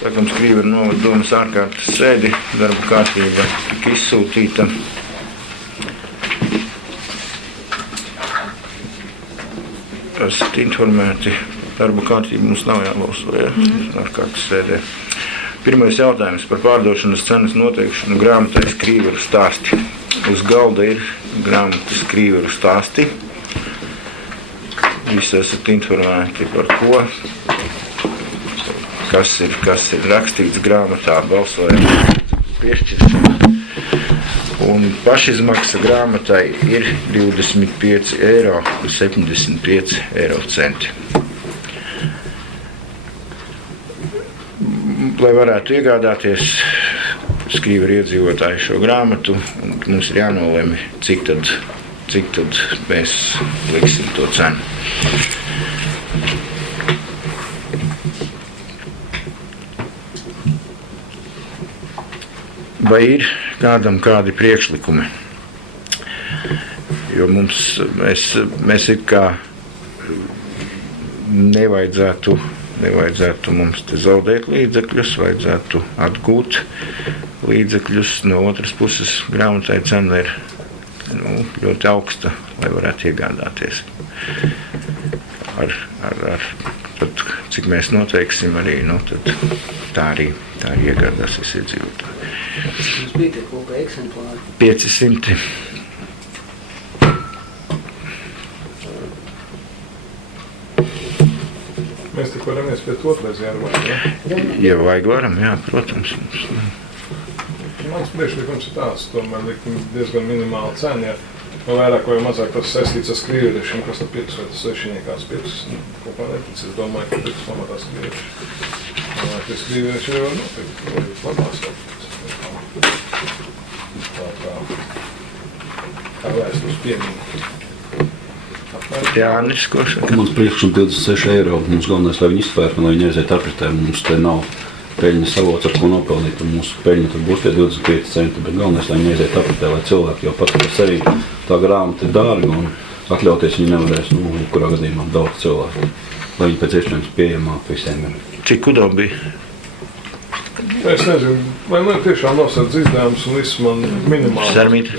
Sākam Skrīveru novada domas ārkārtas sēdi, darba kārtība tika izsūtīta. Esat informēti, darba kārtība mums nav jābalso, ja? Ārkārtas sēdē. Pirmais jautājums par pārdošanas cenas noteikšanu grāmatai Skrīveru stāsti. Uz galda ir grāmatas Skrīveru stāsti. Visi esat informēti par ko, kas ir rakstīts grāmatā, balsojam piešķiršanu. Un pašizmaksa grāmatai ir 25,75 €. Lai varētu iegādāties Skrīveru iedzīvotāju šo grāmatu, mums ir jānolēma, cik tad mēs liksim to cenu. Vai ir kādam kādi priekšlikumi? Jo mēs it kā nevajadzētu mums te zaudēt līdzekļus, vajadzētu atgūt līdzekļus. No otras puses, grāmatai cena ir ļoti augsta, lai varētu iegādāties. Tad, cik mēs noteiksim arī, tad tā arī iegādāsies iedzīvotāji. Mums bija tie kopā eksemplāri? 500. Mēs tik varamies pēc otrais jārvāk, ja? Ja vajag varam, jā, protams. Mans priekšlikums ir tāds, tomēr likumi diezgan minimāla cena, ja vairāk vai mazāk tas saistīts ar skrīveriešiem, kas ir 5 vai tas svešiniekās 5, kaut kā netic. Es domāju, ka 5 pamatā skrīverieši. Domāju, ka skrīverieši arī var noteikt, ka ir labās kā vēstures piemīna. Jānis, ko saka? Mans priekšlikums 26 €. Mums galvenais, lai viņi izpērk un lai viņi aiziet apritē. Mums te nav peļņas avots, ar ko nopelnīt, un mūsu peļņa tur būs tie 25 centi, bet galvenais, lai viņi aiziet apritē, lai cilvēki jau pat, kas arī tā grāmata ir dārga un atļauties viņi nevarēs, kurā gadījumā daudz cilvēku, lai viņi pēc iespējams pieejamāk visiem ir. Cik kudo bija? Es nezinu, vai man tiešām nosardz izdevums un viss man minimāli. Sarmīti?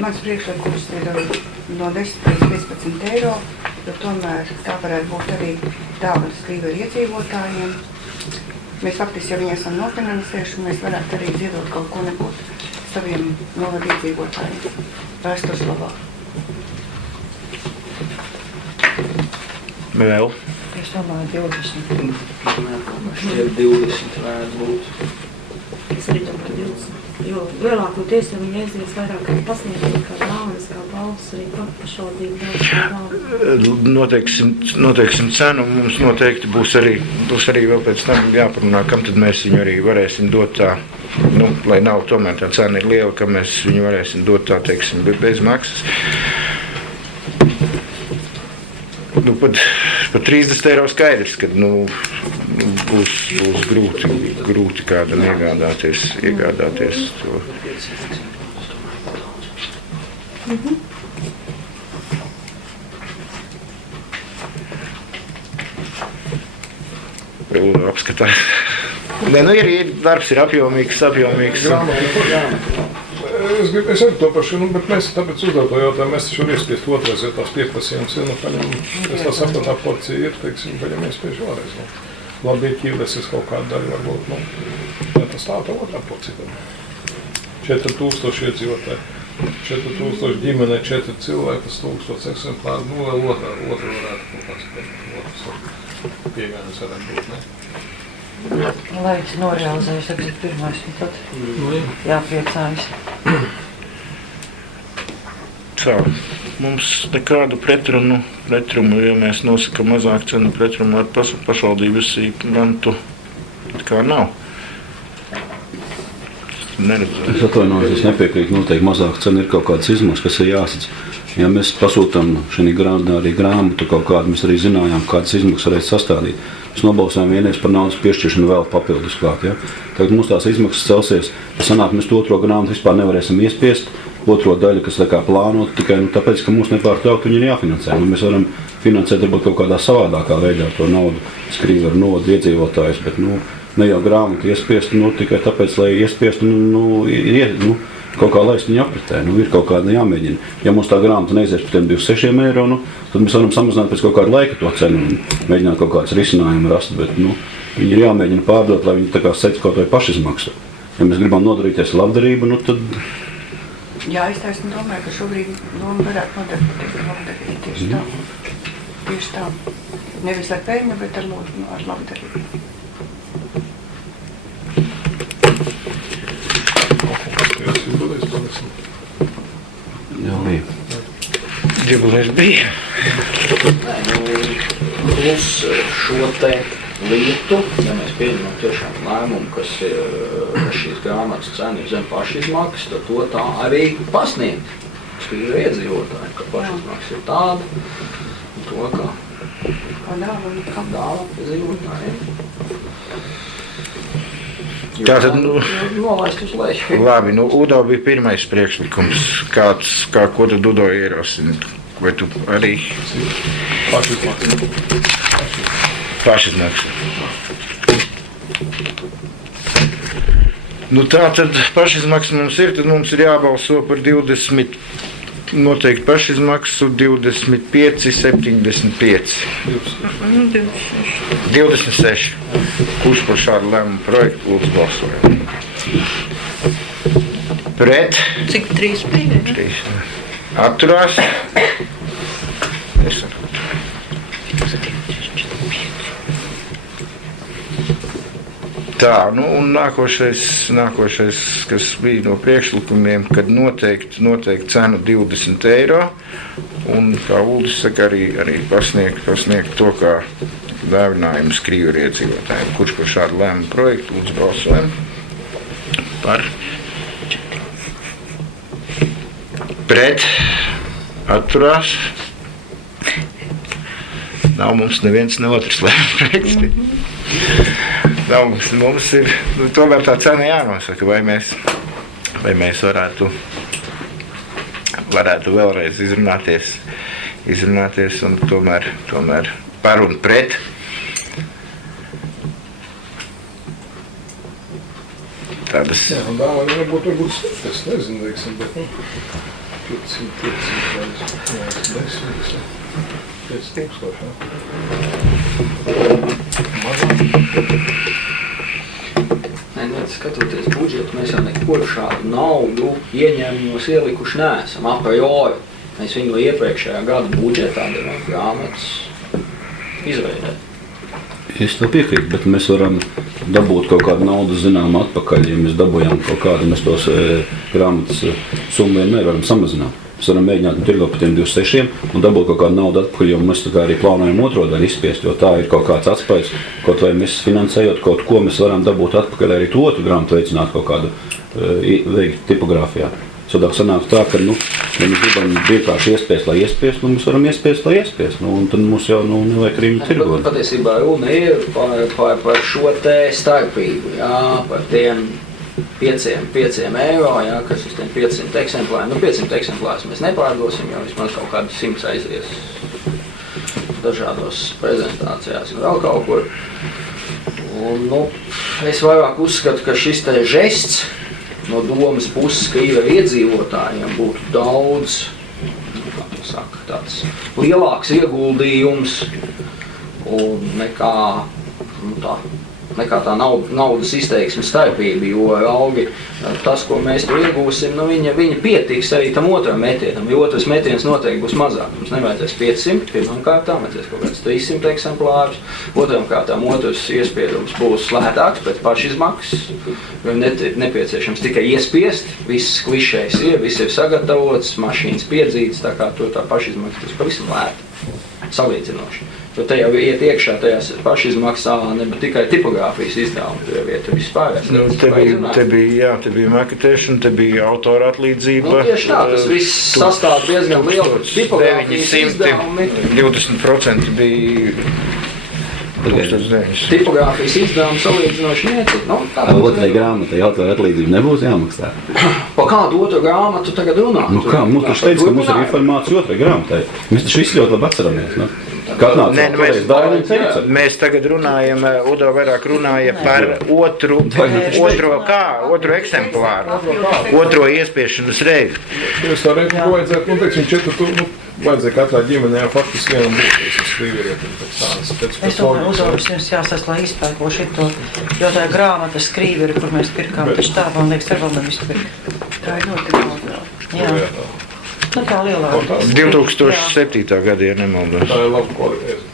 Mans priekšlikums ir no 10 līdz 15 €, jo tomēr tā varētu būt arī dāvana Skrīveru iedzīvotājiem. Mēs faktiski, ja viņi esam nofinansējuši, mēs varētu arī ziedot kaut ko nebūt saviem novada iedzīvotājiem. Vēstures labā. Vēl? Es domāju 20. Šķiet 20 varētu būt. Es arī domāju 20. Jo lielākoties, ja viņi aizies vairāk kā pasniedzēji, kā dāvanas, kā balvas, arī pašvaldību daudz kā dāvanas. Noteiksim cenu, mums noteikti būs arī vēl pēc tam jāparunā, kam tad mēs viņu arī varēsim dot tā, lai nav tomēr tā cena ir liela, ka mēs viņu varēsim dot tā, teiksim, bez maksas. Pat 30 € skaidrs, kad būs grūti kādam iegādāties to. Vēl apskatās. Nē, ir darbs ir apjomīgs. Es arī to pašu, bet mēs tāpēc uzdot to jautājumu, mēs taču var iespiest otrais, ja tās pieprasījums ir, es tā sapratu, tā porcija ir, teiksim, paļam iespiešu vēlreiz. Labi, ķīvlēsies kaut kādu daļu, varbūt, ja tas tā otrā porcija. 4000 iedzīvotāji, 4000 ģimene, 4 cilvēki, tas 1000 eksemplāri, vēl otrā varētu kaut kāds piegājums varētu būt, ne? Lai es norealizēšu, tagad pirmais, un tad jāpriecājas. Tā, mums nekādu pretrumu, ja mēs nosakam mazāk cenu pretrumu ar pašvaldības grantu, kā nav. Es atvainojos, es nepiekrītu, noteikti mazāk cena ir kaut kādas izmaksas, kas ir jāsadz. Ja mēs pasūtam šī arī grāmatu kaut kādu, mēs arī zinājām, kādas izmaksas varētu sastādīt. Mēs nobalsojām vienreiz par naudas piešķiršanu vēl papildus klāt. Ja? Tagad mums tās izmaksas celsies, sanāk, mēs to otro grāmatu vispār nevarēsim iespiest, otro daļu, kas tā kā plānot, tikai tāpēc, ka mums nepārtraukt viņi ir jāfinansē. Mēs varam finansēt varbūt kaut kādā savādākā veidā to naudu, Skrīveru novadu iedzīvotājus, bet ne jau grāmatu iespiest, tikai tāpēc, lai iespiestu, kaut kā laist viņu apritē. Ir kaut kāda jāmēģina. Ja mums tā grāmata neizies par tiem 26 eiro, tad mēs varam samazināt pēc kaut kāda laika to cenu un mēģināt kaut kāds risinājumu rast, bet, viņi ir jāmēģina pārdot, lai viņi tā kā sec kaut vai pašizmaksu. Ja mēs gribam nodarīties labdarību, tad... Jā, es taisni domāju, ka šobrīd varētu nodarboties ar labdarību. Tieši tā. Tieši tā. Nevis ar peļņu, bet ar labdarību. Jā, bija. Divreiz bija. Plus šo te lietu, ja mēs pieņemam tiešām lēmumu, kas šīs grāmatas cena ir zem pašizmaksas, tad to tā arī pasniegt. Tas ir iedzīvotāji, ka pašizmaksas ir tāda, un to kā dāvā iedzīvotājiem. Tātad, nolaist uz leju. Labi, Udo bija pirmais priekšlikums. Ko tu Udo ierosini? Vai tu arī pašizmaksu? Tātad pašizmaksa mums ir, tad mums ir jābalso par 20, noteikti pašizmaksu 25, 75. 26. Kurš par šādu lēmumu projektu lūdzu balsojam? Pret? Cik 3 bija? 3. Atturās? Tā, un nākošais, kas bija no priekšlikumiem, kad noteikti cenu 20 eiro, un, kā Uldis saka, arī pasniegt to, kā dāvinājumus Krievu iedzīvotājiem. Kurš par šādu lēmumu projektu lūdzu balsojam? Par? Pret? Atturās? Nav mums neviens ne otrs lēmuma projekts. Mums ir, tomēr tā cena jānosaka, vai mēs varētu vēlreiz izrunāties un tomēr par un pret. Tādas. Jā, un dāvana varbūt es nezinu, teiksim, bet 500, 10, 5000. Skatoties budžetu, mēs jau neko šādu naudu ieņēmumos ielikuši neesam a priori. Mēs viņu iepriekšējā gada budžetā devām grāmatas izveidēt. Es to piekrītu, bet mēs varam dabūt kaut kādu naudu zinām atpakaļ, ja mēs dabūjām kaut kādu, mēs tos grāmatas summu nevaram samazināt. Mēs varam mēģināt tirgot par tiem 26 un dabūt kaut kādu naudu atpakaļ, jo mēs tā kā arī plānojam otro daļu izspiest, jo tā ir kaut kāds atspējas, kaut vai mēs finansējot kaut ko, mēs varam dabūt atpakaļ arī to otru grāmatu veicināt kaut kādu veikt tipogrāfijā. Sadāk sanāk tā, ka, ja mēs gribam vienkārši iespiest, lai iespiest, mēs varam iespiest, lai iespiest, un tad mums jau nevajag arī viņu tirgot. Patiesībā runa ir par šo te starpību, jā, par tiem 5 eiro, jā, kas uz tiem 500 eksemplāriem. 500 eksemplārus mēs nepārdosim, jo vismaz kaut kādu 100 aizies dažādos prezentācijās un vēl kaut kur. Un, es vairāk uzskatu, ka šis te žests no domas puses Krievu iedzīvotājiem būtu daudz, tāds lielāks ieguldījums un nekā tā naudas izteiksmes starpība, jo augi tas, ko mēs tur iegūsim, viņa pietiks arī tam otram metienam, jo otrs metiens noteikti būs mazāk. Mums nevajadzēs 500, pirmām kārtām vajadzēs kaut kāds 300 eksemplārus, otram kārtām otrs iespiedums būs lētāks pēc pašizmaksas, jo nepieciešams tikai iespiest, viss klišējs ir, viss ir sagatavots, mašīnas piedzītas, tā kā to tā pašizmaksas tas pavisam lēta, salīdzinoši. Jo te jau iet iekšā tajās pašizmaksā ne tikai tipogrāfijas izdevumi, tur jau iet vispārējais. Te bija maketēšana, te bija autora atlīdzība. Tieši tā, tas viss sastāv diezgan lielu tipogrāfijas izdevumi. 20% bija tipogrāfijas izdevumi salīdzinoši niecīgi. Otrai grāmatai autora atlīdzība nebūs jāmaksā. Pa kādu otru grāmatu tagad runā? Kā? Mums taču teica, ka mums ir informācija otrai grāmatai. Mēs taču visi ļoti labi atceramies. Kad nāc? Nē, nu, Mēs mēs tagad runājam, Udo vairāk runāja par otru eksemplāru, otro iespiešanas reizi. Es tā reiķi, ko vajadzētu, nu, teiksim, 4, vajadzēja katrā ģimenē faktiski vienam būties skrīvierietim pēc tādas. Es domāju, uzdevums jums jāsas, lai izpēko šito, jo tā grāmata skrīveri, kur mēs pirkām, taču tā, man liekas, ar vēl nevis pirkt. Tā ir ļoti daudz. Jā. Nu, tā lielāka. 2007. gada, ja nemaldos. Tā ir laba kvalitāte.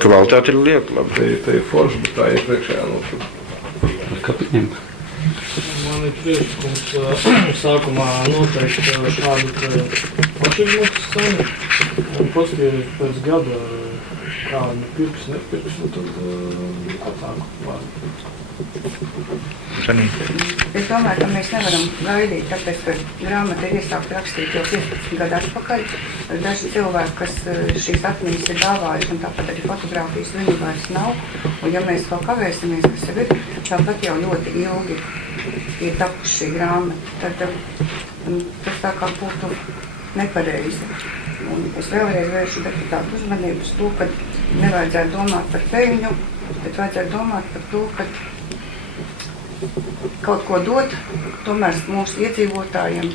Kvalitāte ir lieta laba. Tā ir forša, bet tā ir priekšējā notur. Kapiņiem. Man ir priekšlikums sākumā noteikt šādu pašizmaksas cenu un paskatīties pēc gada, kādu pirks, nepirks, un tad atsāku vārdu. Es domāju, ka mēs nevaram gaidīt, tāpēc, ka grāmata ir iesākt rakstīt jau 15 gadu atpakaļ. Daži cilvēki, kas šīs atmiņas ir dāvājuši, un tāpat arī fotogrāfijas viņu vairs nav. Un ja mēs vēl kavēsimies, kas jau ir, tāpat jau ļoti ilgi ir tapuši šī grāmata, tad tas tā kā būtu nepareizi. Un es vēlreiz vēršu deputātu uzmanību uz to, ka nevajadzētu domāt par peļņu, bet vajadzētu domāt par to, ka kaut ko dot tomēr mūsu iedzīvotājiem,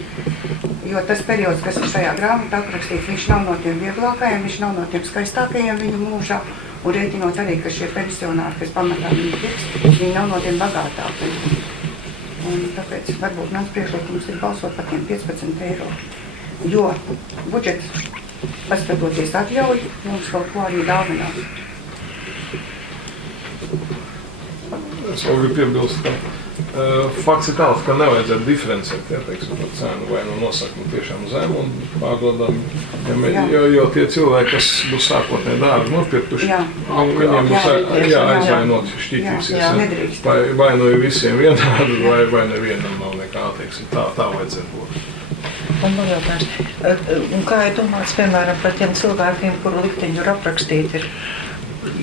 jo tas periods, kas ir šajā grāmatā aprakstīts, viņš nav no tiem vieglākajiem, viņš nav no tiem skaistākajiem viņu mūžā, un rēķinot arī, ka šie pensionāri, kas pamatā viņi tiks, viņi nav no tiem bagātākajiem. Un tāpēc varbūt mans priekšlikums ir balsot par tiem 15 eiro, jo budžets, paskatoties atļauj, mums kaut ko arī dāvināt. Es vēl gribu piebilst, ka fakts ir tāds, ka nevajadzētu diferencēt, ja, teiksim, par cenu vai nu nosakam tiešām zemu un pārdodam, jo tie cilvēki, kas būs sākotnē dārgi nopirkuši, viņiem būs aizvainot šķītīsies. Vai nu visiem vienādi, vai nevienam nav nekā, teiksim, tā vajadzētu būt. Un man jautājums, un kā ir domāts, piemēram, par tiem cilvēkiem, kuru likteņu ir aprakstīti ir?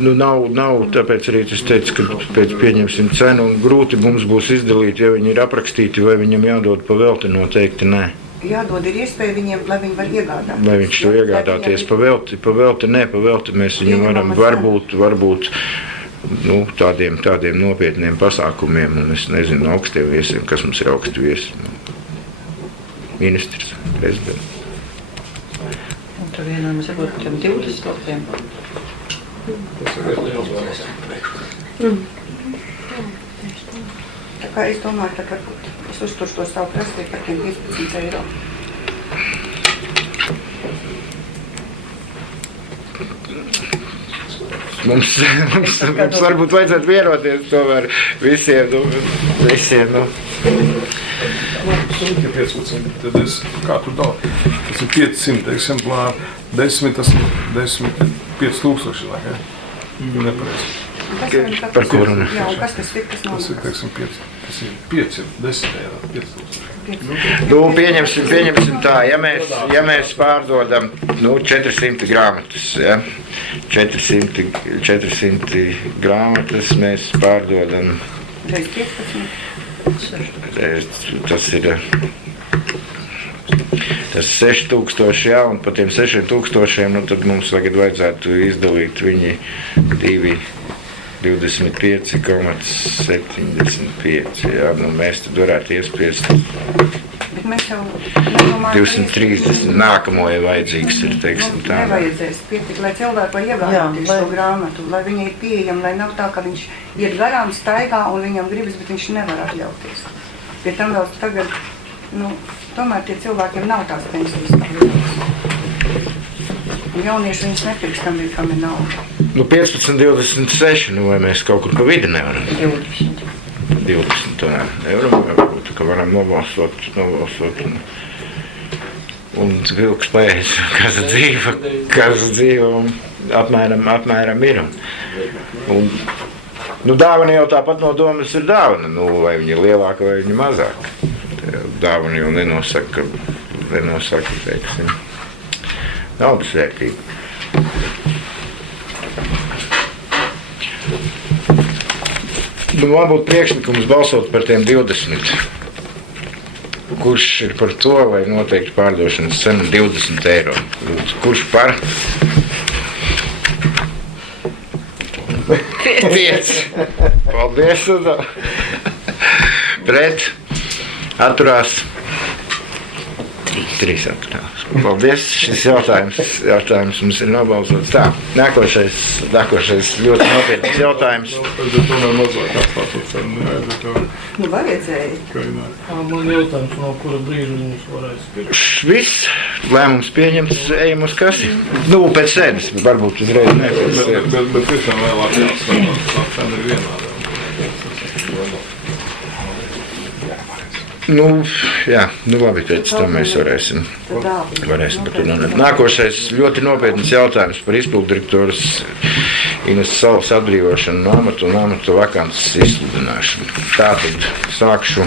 Nu, nav, tāpēc arī es teicu, ka pēc pieņemsim cenu un grūti mums būs izdalīt, ja viņi ir aprakstīti, vai viņam jādod pa velti, noteikti nē. Jādod ir iespēja viņiem, lai viņi var iegādāties. Lai viņš to iegādāties pa velti, mēs viņam varam varbūt nu, tādiem nopietniem pasākumiem, un es nezinu, augstiem viesiem, kas mums ir augsti viesi. Ministrs, prezidents. Un tur vienam es varbūt par tiem 20 lopiem. Tas ir liels vēlas. Tā kā es domāju, ka varbūt es uzturšu to savu prasību par tiem 15 eiro. Mums varbūt vajadzētu vienoties tomēr visiem. Nu. 15, tad kā tu dali? Tas ir 500 eksemplāri, 10, tas ir 5000, lai, ja? Nepareizi. Par ko runā? Jā, un kas tas ir, kas nav? Tas ir, teiksim, 5, 10 eiro, 5000. Nu, pieņemsim tā, ja mēs pārdodam 400 grāmatas, ja? 400 grāmatas mēs pārdodam. Reiz 15. Tas ir 6000, jā, un par tiem 6000, nu tad mums tagad vajadzētu izdalīt viņi 25,75, jā, nu mēs tad varētu iespiest 230, nākamo jau vajadzīgs ir, teiksim tā. Nevajadzēs pietikt, lai cilvēki var iegādāties šo grāmatu, lai viņi ir pieejami, lai nav tā, ka viņš iet garām, staigā un viņam gribas, bet viņš nevar atļauties. Pie tam vēl tagad, tomēr tie cilvēkiem nav tās pensijas. Un jaunieši viņus nepirks, kam ir nauda. 15,26, vai mēs kaut kur pa vidi nevaram? 20 eiro, varbūt, ka varam nobalsot un vilks pēc, kas dzīve apmēram ir. Un dāvana jau tāpat no domas ir dāvana, vai viņa ir lielāka vai viņa mazāka. Dāvana jau nenosaka, teiksim, naudas vērtību. Man būtu priekšlikums balsot par tiem 20. Kurš ir par to, vai noteikti pārdošanas cena 20 eiro? Kurš par? 5. Paldies. Pret. Atturās. 3 atturās. Paldies. Šis jautājums mums ir nobalsots. Tā, nākošais ļoti nopietns jautājums. Tomēr mazāk atstāt cenu. Nu, vajadzēja. Man jautājums, no kura brīža viņus varēs pirkt. Viss lēmums pieņemts, ejam uz kasi. Nu, pēc sēdes, varbūt uzreiz ne. Bet tiešām vēlāk jāatstāt, tā cena ir vienāda. Nu, jā, nu labi, pēc tam mēs varēsim par to runāt. Nākošais ļoti nopietns jautājums par izpilddirektoras Ines Salas atbrīvošanu no amata un amata vakances izsludināšanu. Tātad sākšu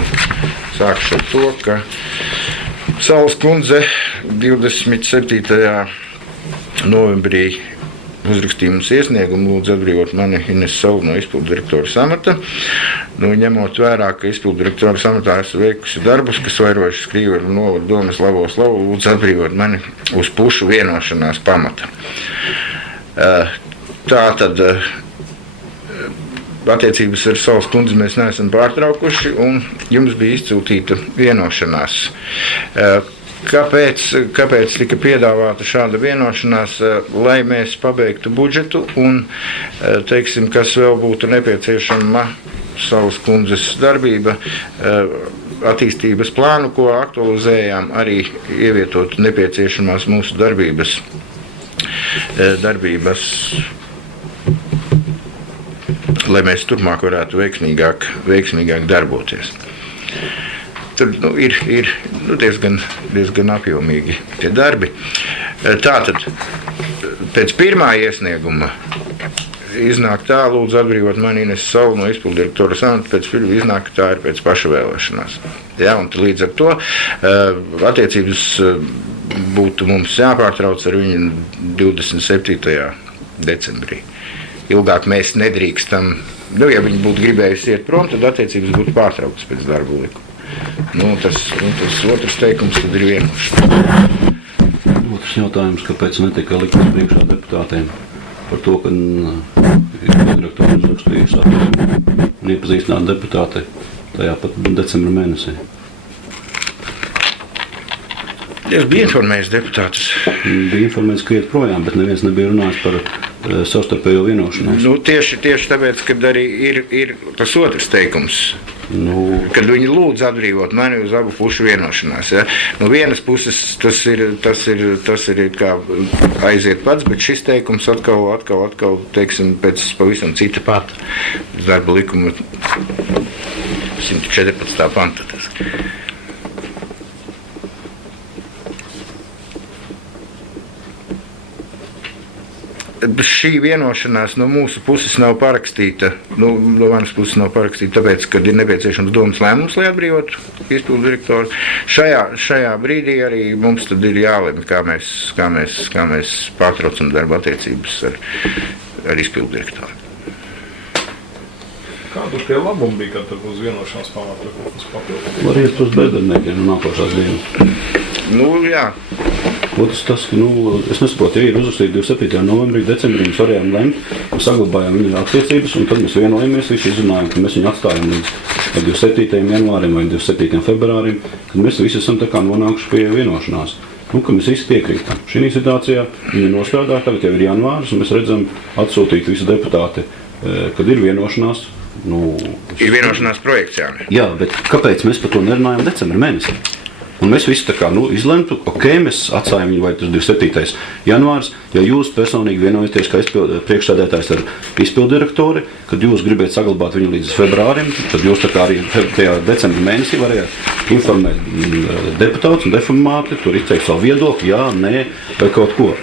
ar to, ka Salas kundze 27. novembrī uzrakstīja mums iesniegumu, lūdzu atbrīvot mani Ines Salu no izpilddirektoras amata. Nu, ņemot vērā, ka izpilddirektoras amatā esmu veikusi darbus, kas vairojuši Skrīveru novada domas Slavu, lūdzu atbrīvot mani uz pušu vienošanās pamata. Tātad attiecības ar Salas kundzi mēs neesam pārtraukuši un jums bija izciltīta vienošanās. Kāpēc tika piedāvāta šāda vienošanās, lai mēs pabeigtu budžetu un, teiksim, kas vēl būtu nepieciešama Salas kundzes darbība, attīstības plānu, ko aktualizējām, arī ievietot nepieciešamās mūsu darbības, lai mēs turpmāk varētu veiksmīgāk darboties. Tur ir diezgan apjomīgi tie darbi. Tātad, pēc pirmā iesnieguma iznāk tā, lūdzu atbrīvot mani Ines Salu no izpilddirektoras amata, pēc filmu iznāk, ka tā ir pēc paša vēlēšanās. Ja, un līdz ar to attiecības būtu mums jāpārtrauc ar viņu 27. decembrī. Ilgāk mēs nedrīkstam, ja viņi būtu gribējusi iet prom, tad attiecības būtu pārtrauktas pēc darbu likuma. Tas otrs teikums tad ir vienošanās. Otrs jautājums, kāpēc netika likums priekšā deputātiem par to, ka direktori uzrakstīja saturu un iepazīstināt deputāti tajā pat decembra mēnesī. Es biju informējis deputātus. Bija informēts, ka iet projām, bet neviens nebija runājis par savstarpējo vienošanos. Nu, tieši tāpēc, kad arī ir tas otrs teikums. Kad viņi lūdz atbrīvot mani uz abu pušu vienošanās. Ja? No vienas puses tas ir kā aiziet pats, bet šis teikums atkal teiksim, pēc pavisam cita pata. Darba likuma 114. panta. Šī vienošanās no mūsu puses nav parakstīta, no manas puses nav parakstīta, tāpēc, ka ir nepieciešams domas lēmums, lai atbrīvotu izpilddirektoru. Šajā brīdī arī mums tad ir jālemj, kā mēs pārtraucam darba attiecības ar izpilddirektoru. Kādu tie labumi bija, kad uz vienošanās pamata papildus? Var iet uz bezdarbniekiem nākošās dienas. Jā. Otrs tas, ka, es nesaprotu, ja ir uzrakstīti 27. novembrī, decembrī, mēs varējām lemt, mēs saglabājām viņu attiecības, un tad mēs vienojamies, visi izrunājam, ka mēs viņu atstājam līdz 27. janvārim vai 27. februārim, kad mēs visi esam tā kā nonākuši pie vienošanās. Ka mēs visi piekrītam. Šī situācijā viņi nostrādā, tagad jau ir janvārs, un mēs redzam atsūtīt visi deputāti, kad ir vienošanās. Ir vienošanās projekts, jā. Jā, bet kāpēc mēs par to nerunājam decembra mēnesī? Un mēs visi tā kā izlemtu, mēs atstājam viņu vai tas 27. janvārs, ja jūs personīgi vienojaties kā priekšsēdētājs ar izpilddirektori, kad jūs gribat saglabāt viņu līdz februārim, tad jūs tā kā arī tajā decembra mēnesī varējāt informēt deputātus un deformāti, tur izteikt savu viedokli, jā, nē, vai kaut ko.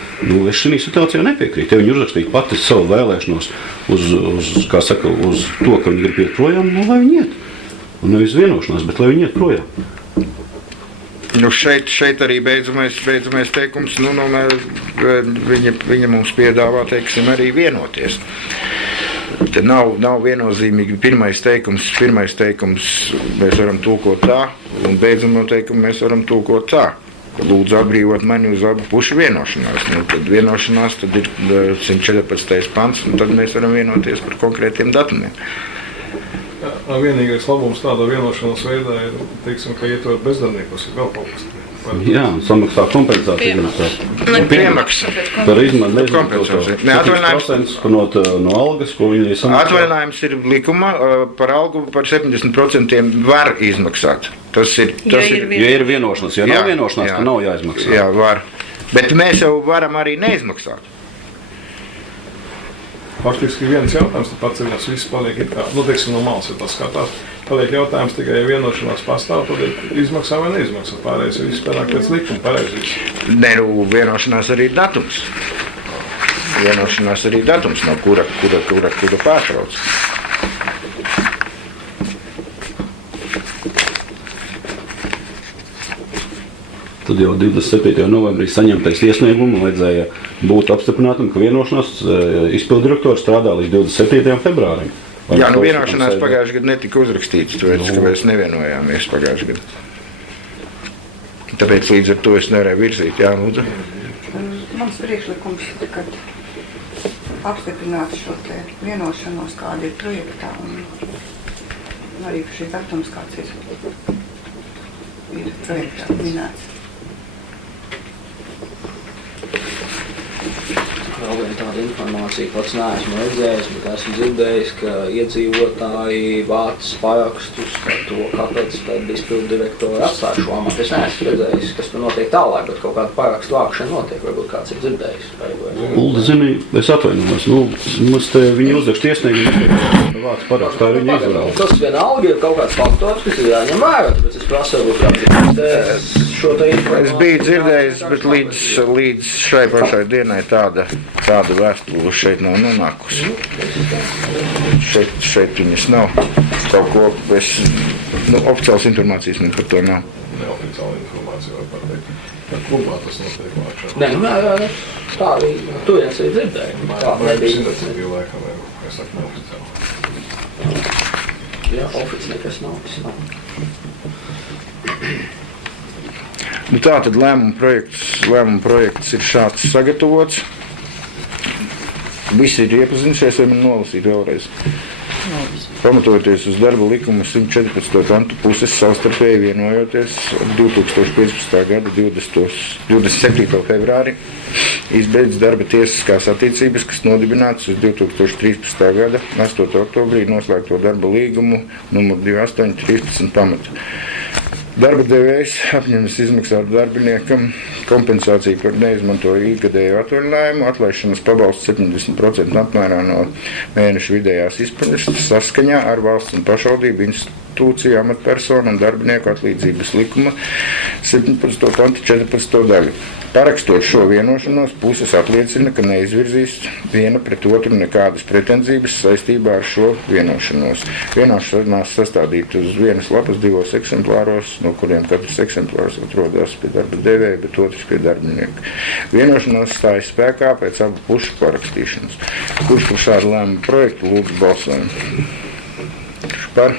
Es šī situācijā nepiekrītu. Ja viņi uzrakstītu pati savu vēlēšanos uz to, ka viņi grib iet projām, lai viņi iet. Un nevis vienošanās, bet lai viņi iet projām. Šeit arī beidzamais teikums, viņa mums piedāvā, teiksim, arī vienoties. Te nav viennozīmīgi pirmais teikums mēs varam tulkot tā, un beidzamo teikumu mēs varam tulkot tā. lūdzu atbrīvot mani uz abu pušu vienošanās. Nu, tad vienošanās tad ir 114. pants, un tad mēs varam vienoties par konkrētiem datumiem. Vienīgais labums tādā vienošanās veidā ir, teiksim, ka ietver bezdarbniekus, ir vēl kaut kas. Jā, samaksā kompensāciju. Piemaksa. Par izmantu Kompensācija. Ne, atvaļinājums. 70% no algas, ko viņi samaksā. Atvaļinājums ir likuma, par algu par 70% var izmaksāt. Tas ir, Ja ir vienošanās, ja nav vienošanās, tad nav jāizmaksā. Jā, var. Bet mēs jau varam arī neizmaksāt. Faktiski viens jautājums, tad paceļās, viss paliek it kā, nu, teiksim, no malas ir tas skatās. Paliek jautājums tikai, ja vienošanās pastāv, tad ir izmaksā vai neizmaksā. Pārējais ir viss pērāk pēc likuma, pareizīs. Ne, nu, vienošanās arī ir datums. Vienošanās arī datums, no kura pārtrauc. Tad jau 27. novembrī saņemtais iesniegumu vajadzēja būt apstiprinātam, ka vienošanās izpildirektors strādā līdz 27. februārim. Jā, nu vienošanās pagājušajā gadā netika uzrakstīts, tāpēc, ka mēs nevienojāmies pagājušajā gadā. Tāpēc līdz ar to es nevarēju virzīt, jā, lūdzu. Mans priekšlikums ir, kad apstiprināt šo te vienošanos, kāda ir projektā, un arī šis datums, kāds ir projektā minēts. Vēl viena tāda informācija, pats neesmu redzējis, bet esmu dzirdējis, ka iedzīvotāji vāc parakstus par to, kāpēc tad izpildirektori atstāja šo amatu. Es neesmu redzējis, kas tur notiek tālāk, bet kaut kāda parakstu vākšana notiek, varbūt kāds ir dzirdējis. Ulda, zini, es atvainojos, mums te viņi uzrakst iesniegumu, vāc parakstu, tā ir viņa izvēle. Tas vienalga ir kaut kāds faktors, kas ir jāņem vērā, tāpēc es prasu, varbūt kāds šo te informāciju. Es biju dzirdējis, bet līdz šai pašai dienai tāda vēstule šeit nav nonākusi. Šeit viņas nav. Kaut ko, oficiāls informācijas man par to nav. Neoficiāla informācija var pateikt. Tad klubā tas notiek vākšana. Nē, jā. Tā arī turienes arī dzirdēju. Tā nebija. Iniciatīva laikam, es saku neoficiāli. Jā, oficiāli nekas nav, tas nav. Nu, tā tad lēmuma projekts ir šāds sagatavots. Visi ir iepazinušies, vai man nolasīt vēlreiz. Pamatojoties uz darba likuma 114. pantu puses savstarpēji vienojoties 2015. gada 27. februāri izbeidz darba tiesiskās attiecības, kas nodibinātas uz 2013. gada 8. oktobrī noslēgto darba līgumu numur 2813 pamatu. Darba devējs apņemas izmaksāt darbiniekam kompensāciju par neizmantoju ikgadēju atvaļinājumu, atlaišanas pabalstu 70% apmērā no mēneša vidējās izpildes saskaņā ar valsts un pašvaldību institūciju amatpersonu un darbinieku atlīdzības likuma 17. pantu 14. daļu. Parakstot šo vienošanos, puses apliecina, ka neizvirzīs viena pret otru nekādas pretenzības saistībā ar šo vienošanos. Vienošanās sastādīta uz vienas lapas 2 eksemplāros, no kuriem katrs eksemplārs atrodas pie darba devēja, bet otrs pie darbinieka. Vienošanās stājas spēkā pēc abu pušu parakstīšanas. Kurš par šādu lēmumu projektu lūdzu balsojumu? Kurš par?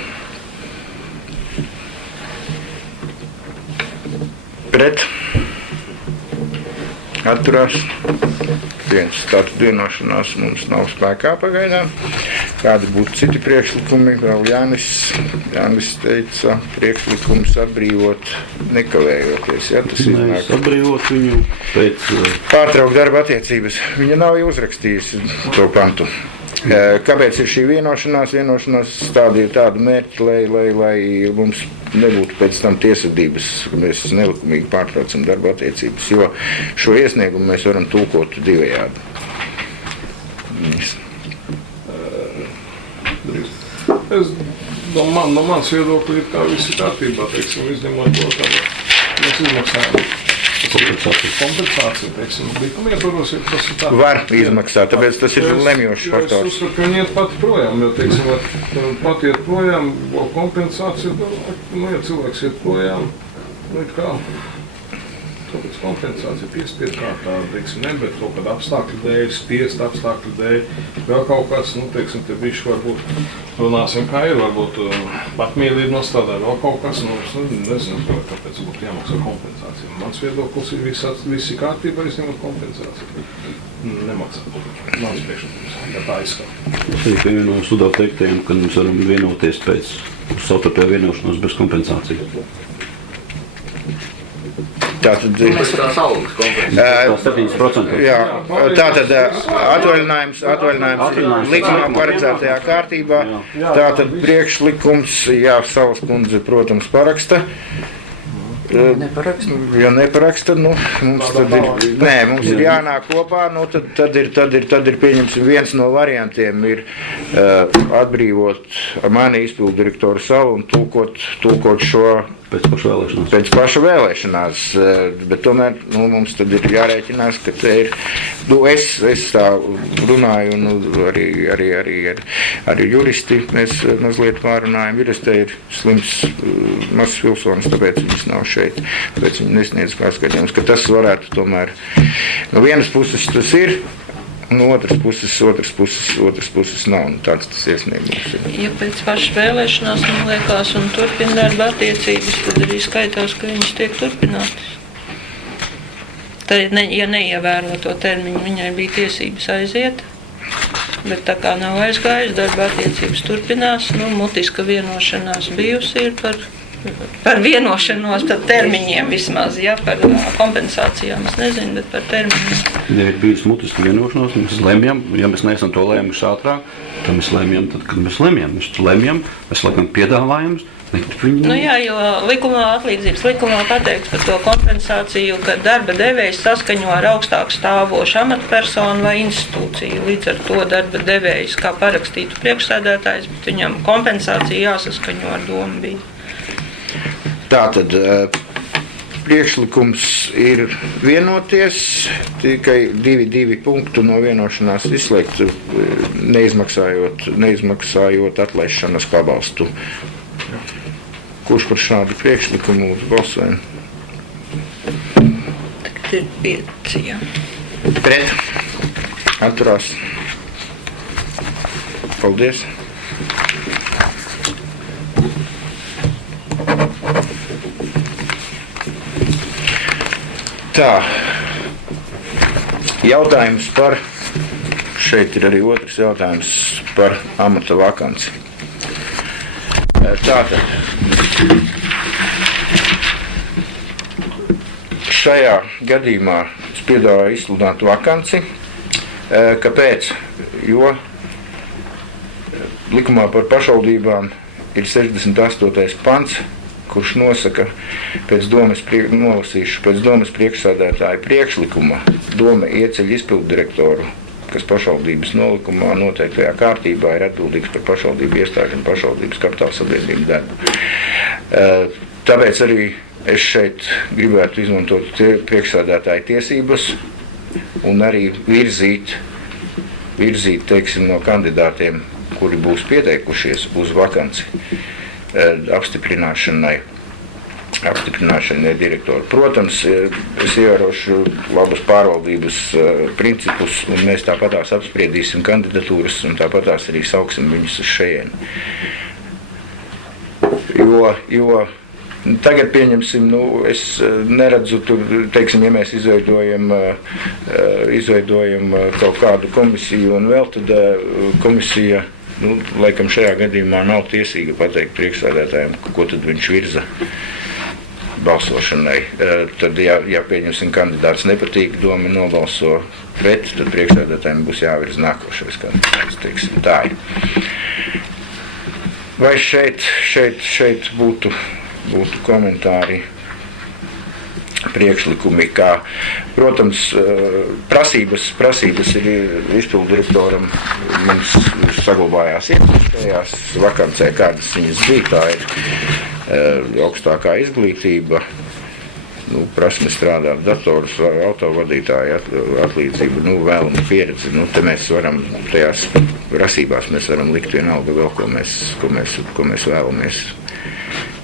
Pret? Atturās. Tātad vienošanās mums nav spēkā pagaidām. Kādi būtu citi priekšlikumi? Vēl Jānis teica, priekšlikums atbrīvot nekavējoties. Ja, tas Mēs atbrīvot viņu pēc... Pārtraukt darba attiecības. Viņa nav jau uzrakstījusi to pantu. Kāpēc ir šī vienošanās? Vienošanās stādīja tādu mērķi, lai mums nebūtu pēc tam tiesvedības, ka mēs nelikumīgi pārtraucam darba attiecības, jo šo iesniegumu mēs varam tulkot divējādi. No manas viedokļa ir kā visi kārtībā, teiksim, izņemot to, ka mēs izmaksājam. Kompensācija, teiksim, likuma ietvaros ir tas tā. Var izmaksāt, tāpēc tas ir lemjošs faktors. Es uzskatu, ka viņi iet pati projām, jo, teiksim, pati iet projām, kompensācija, ja cilvēks iet projām, kā kaut kādas kompensācija, piespiedu kārtā, teiksim, ne, bet kaut kāda apstākļu dēļ, spiest apstākļu dēļ, vēl kaut kāds, nu, teiksim, te bišķi varbūt runāsim, kā ir, varbūt patmīlība nostādā, vēl kaut kas, nu, es nezinu, kāpēc būtu jāmaksā kompensācija. Mans viedoklis ir visi kārtībā, izņemot kompensāciju. Nemaksā. Mans priekšlikums, ja tā izskata. Es arī pievienoju studāvu teiktajiem, ka mēs varam vienoties pēc savtarpējā vienošanos bez kompensācijas. Tātad, Mēs tās algas kompensācijas. 7%. jā, tātad atvaļinājums likumā paredzētajā kārtībā. Tātad priekšlikums, jā, Salas kundze, protams, paraksta. Neparaksta. Ja neparaksta, nu, mums ir jānāk kopā, nu, tad ir pieņemsim viens no variantiem ir atbrīvot mani izpildu direktoru Salu un tulkot šo pēc paša vēlēšanās, bet tomēr mums tad ir jārēķinās, ka te ir, es tā runāju, arī juristi, mēs mazliet pārunājam, juristē ir slims mazs pilsonis, tāpēc viņas nav šeit, tāpēc viņi nesniedz pārskatījumus, ka tas varētu tomēr, no vienas puses tas ir, no otras puses nav, un tāds tas iesniegums ir. Ja pēc pašas vēlēšanās, man liekas, un turpina darba attiecības, tad arī skaitās, ka viņas tiek turpinātas. Tad, ja neievēro to termiņu, viņai bija tiesības aiziet, bet tā kā nav aizgājis, darba attiecības turpinās, mutiska vienošanās bijusi ir par vienošanos, par termiņiem vismaz, ja, par kompensācijām, es nezinu, bet par termiņiem. Ja ir bijis mutiski vienošanos, mēs lemjam, ja mēs neesam to lēmuši ātrāk, tad mēs lemjam, kad mēs lemjam. Mēs laikam piedāvājums, jā, jo atlīdzības likumā pateikts par to kompensāciju, ka darba devējs saskaņo ar augstāk stāvošu amatpersonu vai institūciju. Līdz ar to darba devējs kā parakstītu priekšsēdētājs, bet viņam kompensācija jāsaskaņo ar domu bija. Tātad priekšlikums ir vienoties, tikai divi punktu no vienošanās izslēgt, neizmaksājot atlaišanas pabalstu. Kurš par šādu priekšlikumu balsoja? Tagad ir 5, jā. Pret. Atturās. Paldies. Tā. Jautājums par, šeit ir arī otrs jautājums par amata vakanci. Tātad, šajā gadījumā es piedāvāju izsludināt vakanci. Kāpēc? Jo likumā par pašvaldībām ir 68. pants, kurš nosaka pēc domas priekšsēdētāja priekšlikuma, doma ieceļ izpildu direktoru, kas pašvaldības nolikumā noteiktajā kārtībā ir atbildīgs par pašvaldību iestāžu un pašvaldības kapitāla sabiedrību darbu. Tāpēc arī es šeit gribētu izmantot priekšsēdētāja tiesības un arī virzīt, teiksim, no kandidātiem, kuri būs pieteikušies uz vakanci apstiprināšanai direktoru. Protams, es ievērošu labas pārvaldības principus, un mēs tāpatās apspriedīsim kandidatūras, un tāpatās arī sauksim viņus uz šejieni. Jo tagad pieņemsim, es neredzu tur, teiksim, ja mēs izveidojam kaut kādu komisiju un vēl, tad komisija, laikam šajā gadījumā nav tiesīga pateikt priekšsēdētājiem, ko tad viņš virza balsošanai. Tad, ja pieņemsim kandidāts nepatīk, doma nobalso pret, tad priekšsēdētājiem būs jāvirza nākošais kandidāts, teiksim, tā ir. Vai šeit būtu komentāri, priekšlikumi, kā, protams, prasības ir izpildu direktoram, mums saglabājās iepriekšējās vakancē, kādas viņas bija, tā ir augstākā izglītība, prasme strādāt datorus, autovadītāja atlīdzība, vēlama pieredze, te mēs varam, tajās prasībās mēs varam likt vienalga vēl, ko mēs vēlamies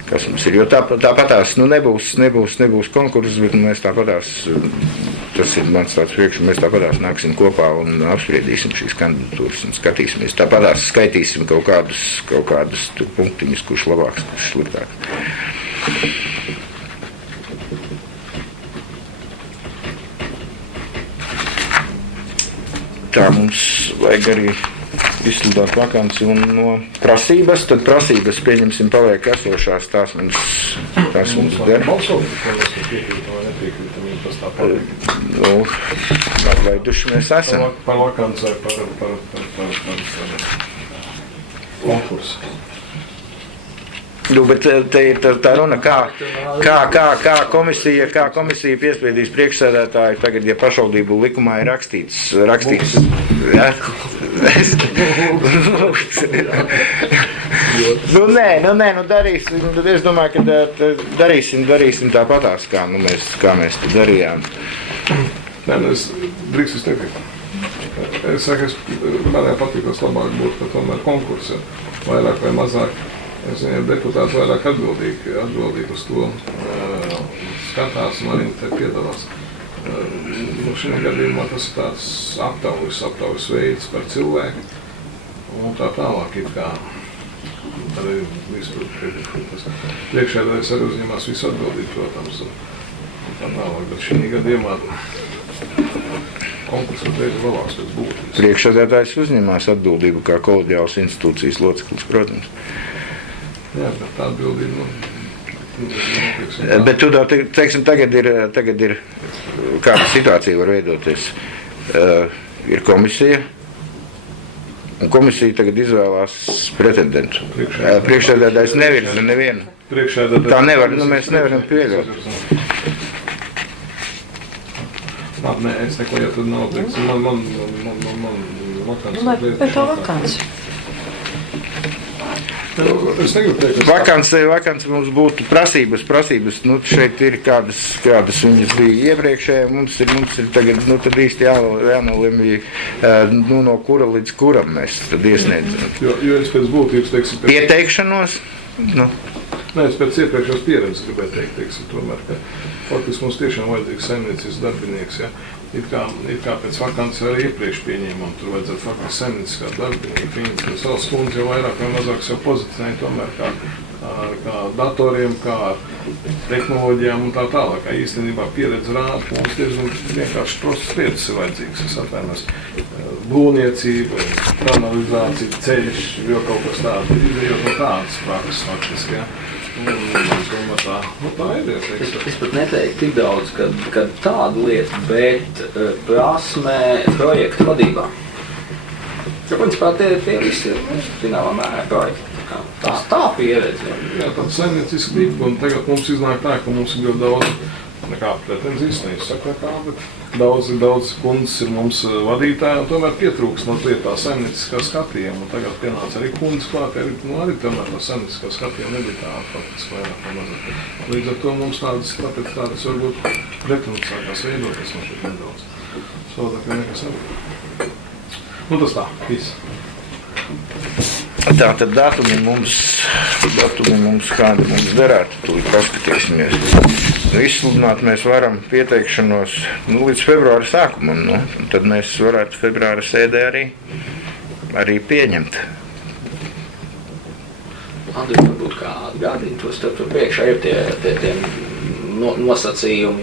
kas mums ir. Jo tāpatās nebūs konkurss, bet mēs tāpatās, tas ir mans tāds priekš, mēs tāpatās nāksim kopā un apspriedīsim šīs kandidatūras un skatīsimies. Tāpatās skaitīsim kaut kādus punktiņus, kurš labāks, kurš sliktāks. Tā mums vajag arī izsludāt vakanci un no prasības, tad prasības pieņemsim paliek esošās, tās mums der. Atlaiduši mēs esam. Par vakanci vai par konkursu. Bet te ir tā runa, kā komisija piespiedīs priekšsēdētāju tagad, ja pašvaldību likumā ir rakstīts. Ja? Darīsim. Es domāju, ka darīsim tāpatās, kā mēs te darījām. Nē, es drīkstu teikt. Es saku, man patīkos labāk būt, ka tomēr konkursi vairāk vai mazāk. Es viņam deputāti vairāk atbildīgi uz to skatās un arī te piedalās. Šajā gadījumā tas ir tāds aptaujas veids par cilvēku un tā tālāk ir kā arī priekšēdājs arī uzņemās visu atbildību, protams, un tā tālāk, bet šajā gadījumā konkursu veidu labāks pēc būtības. Priekšēdājs uzņemās atbildību kā kolēģiālas institūcijas loceklis, protams. Jā, bet tā atbildība, Bet tu teiksim, tagad ir kāda situācija var veidoties. Ir komisija, un komisija tagad izvēlās pretendentu. Priekšsēdētājs nevirza nevienu. Tā nevar, mēs nevaram pieļaut. Nē, es neko, ja tad nav, teiksim, man vakants. Bet tā vakants. Es negribu teikt, Vakants mums būtu prasības. Šeit ir kādas viņas bija iepriekšējā. Mums ir tagad, tad īsti jānolemj, no kura līdz kuram mēs tad iesniedzam. Jo es pēc būtības, teiksim, pieteikšanos. Nē, es pēc iepriekšējās pieredzes gribēju teikt, teiksim, tomēr, ka faktiski mums tiešām vajadzīgs saimniecisks darbinieks, ja. Ir kā pēc vakants arī iepriekš pieņēmām, tur vajadzētu faktiski saimnieciskā darbinieki pieņemt, jo savas kundze jau vairāk vai mazāk sev pozicionēja tomēr kā datoriem, kā tehnoloģijām un tā tālāk. Īstenībā pieredze rāda, ka mums diezgan vienkārši prostas lietas ir vajadzīgas. Es atvainojos, būvniecība, kanalizācija, ceļš, jo kaut kas tāds ir izējot no tādas prakses faktiski, ja. Tā ir. Es pat neteiktu tik daudz, kad tādu lietu, bet prasmē projektu vadībā. Jo, principā, tie visi ir, zināmā mērā projekti. Tā pieredze. Jā, tāda saimnieciska lība, un tagad mums iznāk tā, ka mums ir ļoti daudz pretenzijas, neizsaka nekā, bet daudz kundzes ir mums vadītāji, un tomēr pietrūks no tā saimnieciskā skatījuma. Un tagad pienāca arī kundzes klāt, arī tomēr tā saimnieciskā skatījuma nebija tā faktiski vairāk vai mazāk. Līdz ar to mums tādas varbūt pretrunas sākās veidoties no šeit nedaudz. Savādāk, ka nekas nebija. Tas tā, viss. Tātad datumi mums kādi mums derētu, tūlīt paskatīsimies. Izsludināt mēs varam pieteikšanos līdz februāra sākumam, un tad mēs varētu februāra sēdē arī pieņemt. Andri, varbūt kā atgādīt tos, tur priekšā ir tie nosacījumi,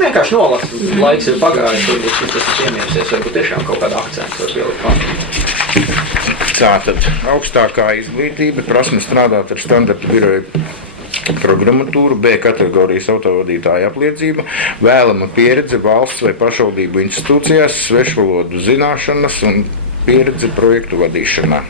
vienkārši nolas, laiks ir pagājis, varbūt tas ir piemērsies, varbūt tiešām kaut kāda akcents var pielikt klāt. Tātad augstākā izglītība, prasme strādāt ar standarta biroju programmatūru, B kategorijas autovadītāja apliecība, vēlama pieredze valsts vai pašvaldību institūcijās, svešvalodu zināšanas un pieredze projektu vadīšanā.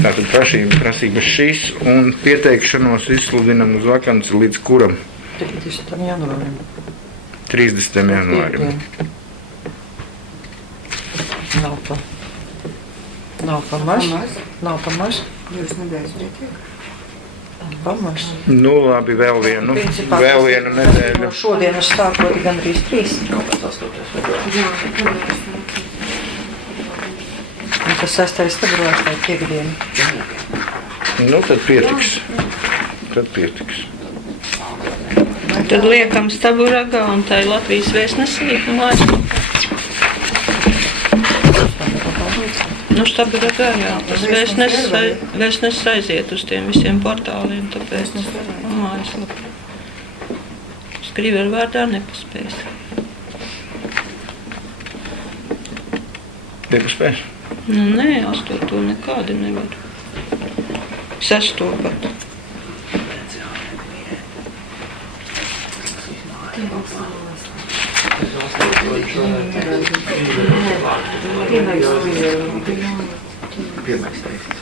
Tātad prasības šīs un pieteikšanos izsludinam uz vakanci līdz kuram? 30. janvārim. 30. janvārim. Nav pa maz. 2 nedēļas pietiek. Pamaz. Labi, vēl vienu nedēļu. Šodienas stākot gandrīz 3. Kaut kāds 8. februārs. Jā, februāris nāk. Un tas 6. februārs tā ir piekdiena. Nu, tad pietiks. Tad pietiks. Tad liekam Staburagā un tā ir Latvijas vēstnesī mājaslapā. Nu, Staburagā, jā. Tas vēstnesis aiziet uz tiem visiem portāliem, tāpēc mājaslapā. Skriveru vārdā nepaspēs. Nepaspēs? Nu, nē, 8. nekādi nevar. 6. pat. Pirmais teksts.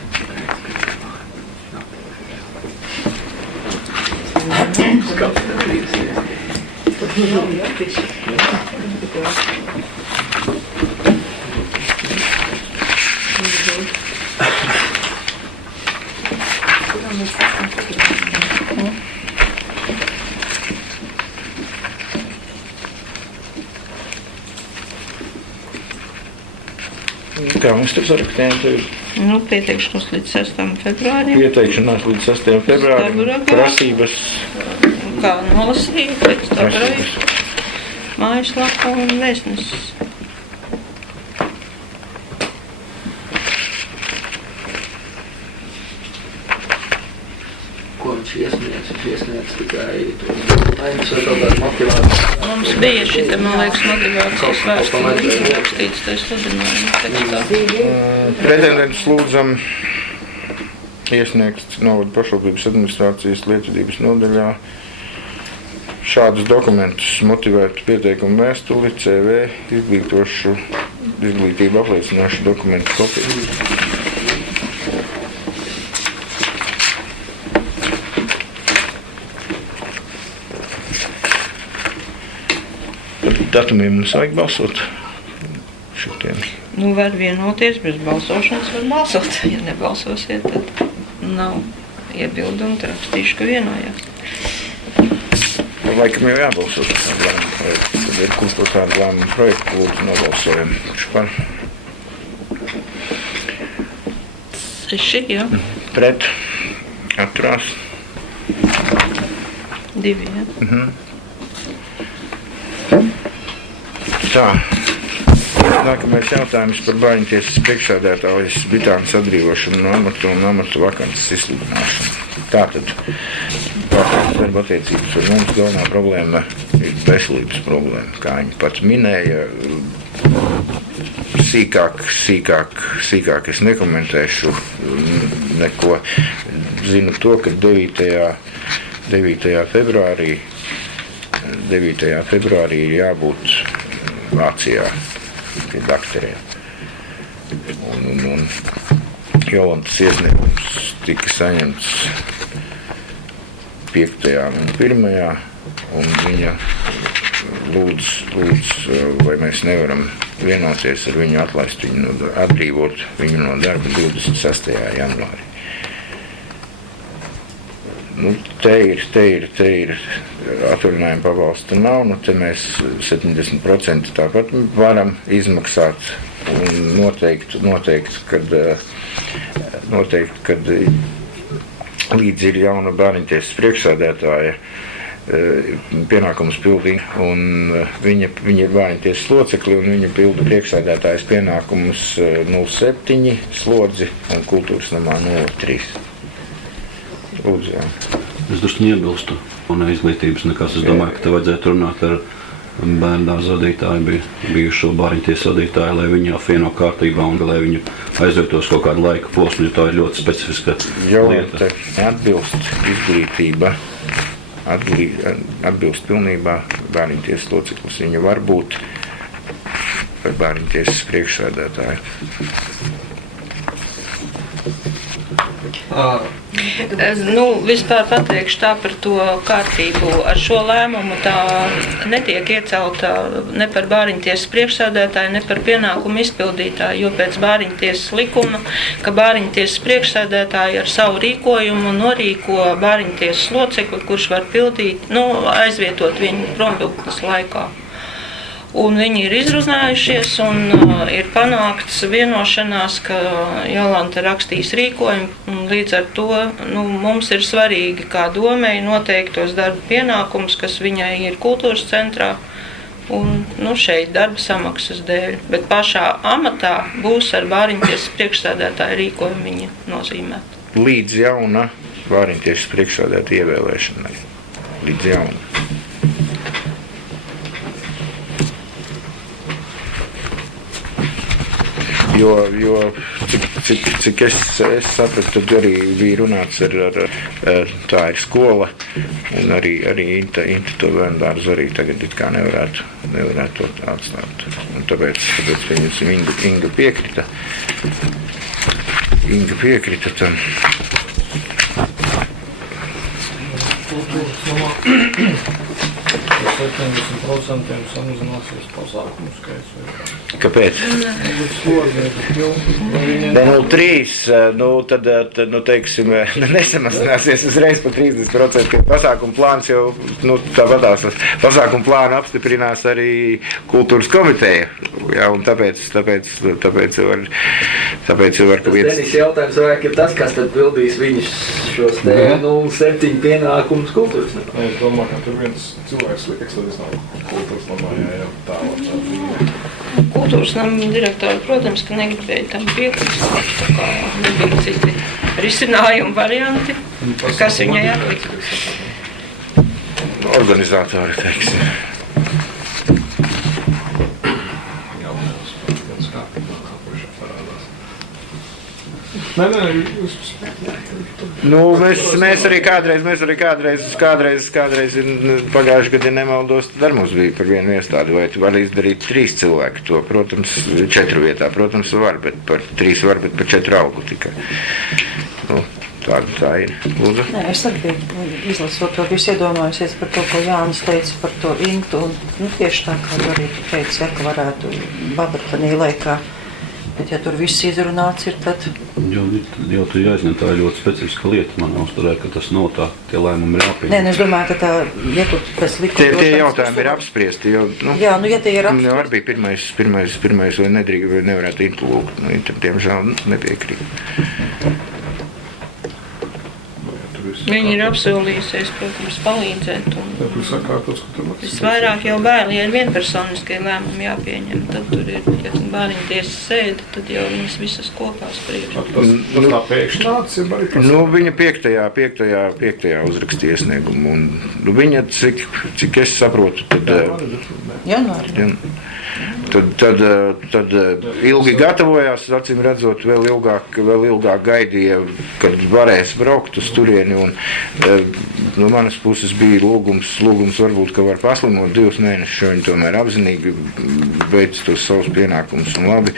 Kā mums tur sarakstījām? Nu, pieteikšanos līdz 6. februārim. Pieteikšanās līdz 6. februārim. Staburagā. Prasības. Kā nolasīja pēc Staburagā. Mājaslapā un vēstnesis. Ko viņš iesniedz? Viņš iesniedz tikai to laimes vai kaut kādu motivāciju. Mums bija šita, man liekas, motivācijas vēstule rakstīts tajā sludinājuma tekstā. Pretendents lūdzam iesniegt novada pašvaldības administrācijas lietvedības nodaļā šādus dokumentus: motivētu pieteikumu vēstuli, CV, izglītību apliecinošu dokumentu kopiju. Datumiem mums vajag balsot šitiem. Nu, var vienoties, bez balsošanas var balsot. Ja nebalsosiet, tad nav iebildumu, tad rakstīšu, ka vienojās. Laikam jau jābalso par tādu lēmumu projektu. Tad ir kurš par tādu lēmumu projektu lūdzu nobalsojam. Par 6, jā. Pret. Atturās. 2, jā. Tā. Nākamais jautājums par bāriņtiesas priekšsēdētājas Bitānas atbrīvošanu no amata un amata vakances izsludināšanu. Tātad darba attiecības ar mums galvenā problēma ir veselības problēma, kā viņi pat minēja. Sīkāk es nekomentēšu neko. Zinu to, ka 9. februārī ir jābūt Vācijā pie dakteriem. Un Jolantas iesniegums tika saņemts 5. un 1. un viņa lūdz, vai mēs nevaram vienoties ar viņu atlaist viņu, atbrīvot viņu no darba 26. janvārī. Nu, te ir atvaļinājuma pabalsta nav, nu te mēs 70% tāpat varam izmaksāt un noteikti, kad līdz ir jauna bāriņtiesas priekšsēdētāja pienākums pildīt, un viņa ir bāriņtiesas locekli, un viņa pilda priekšsēdētājas pienākumus 07 slodzi un kultūras namā 03. Lūdzu, jā. Es drusku iebilstu. Un izglītības nekas. Es domāju, ka te vajadzētu runāt ar bērndārza vadītāju, bijušo bāriņtiesas vadītāju, lai viņi apvieno kārtībā un lai viņu aizvietos kaut kādu laika posmu, jo tā ir ļoti specifiska lieta. Atbilst izglītība, atbilst pilnībā bāriņtiesas loceklis. Viņa var būt par bāriņtiesas priekšsēdētāju. Vispār pateikšu tā par to kārtību. Ar šo lēmumu tā netiek iecelta ne par bāriņtiesas priekšsēdētāju, ne par pienākumu izpildītāju, jo pēc bāriņtiesas likuma, ka bāriņtiesas priekšsēdētāji ar savu rīkojumu norīko bāriņtiesas locekli, kurš var pildīt, aizvietot viņu prombūtnes laikā. Un viņi ir izrunājušies un ir panākts vienošanās, ka Jolanta rakstīs rīkojumu. Un līdz ar to mums ir svarīgi, kā domei, noteikt tos darba pienākumus, kas viņai ir kultūras centrā un šeit darba samaksas dēļ. Bet pašā amatā būs ar Bāriņtiesas priekšsēdētāju rīkojumu viņa nozīmēt. Līdz jauna Bāriņtiesas priekšsēdētāja ievēlēšanai. Līdz jauna. Jo cik es sapratu, tad arī bija runāts tā ir skola, un arī Inta to bērndārzu arī tagad it kā nevarētu to atstāt. Un tāpēc Inga piekrita. Inga piekrita tam. Kultūras namā 70% samazināsies pasākumu skaits. Kāpēc? Ne, 3, tad teiksim, nesamazināsies uzreiz par 30%, pasākumu plāns jau, tāpatās pasākumu plānu apstiprinās arī kultūras komiteja, jā, un tāpēc var, ka Denis jautājums vairāk ir tas, kas tad pildīs viņus šos 7 pienākumus kultūras namā. Es domāju, ka tur viens cilvēks lieks, tad es nav kultūras namā, jā, tā. Kultūras nama direktori, protams, ka negribēja tam piekrist, tā kā nebija citi risinājumi varianti, kas viņai atlika. Organizatori, teiksim. Nē, jūs... Mēs arī kādreiz pagājuši gadu, ja nemaldos, tad ar mums bija par vienu iestādi, vai var izdarīt 3 cilvēki to, protams, 4 vietā, protams, var, bet par 3 var, bet par 4 algu tikai. Tā ir. Lūdzu. Nē, es arī biju izlasot to, jūs iedomājusies par to, ko Jānis teica par to Intu, un tieši tā kā arī teica, ka varētu Babratanī laikā. Bet, ja tur viss izrunāts ir, tad... Jau tur jāizņem, tā ir ļoti specifiska lieta. Man uzturē, ka tas nav tā, tie lēmumi ir jāpieņem. Nē, es domāju, ka tā, ja tur pēc likuma... Tie jautājumi ir apspriesti, jo... Jā, ja tie ir apspriesti... Jau arī bija pirmais vai nedrīkst, vai nevarētu Intu lūgt. Diemžēl nepiekrīt. Viņi ir apsolījusies, protams, palīdzēt. Jūs sakārtos, ka tur visvairāk jau bērni, ja ir vienpersoniskie lēmumi jāpieņem, tad tur ir, ja Bāriņtiesas sēde, tad jau viņas visas kopā spriež. Tas tā pēkšņi nācis ir arī tas? Viņa 5. uzrakstīja iesniegumu, un viņa, cik es saprotu, tad... Janvāri. Tad ilgi gatavojās, acīm redzot, vēl ilgāk gaidīja, kad varēs braukt uz turieni, un no manas puses bija lūgums varbūt, ka var paslimot 2 mēnešus, jo viņi tomēr apzinīgi veic tos savus pienākumus un labi,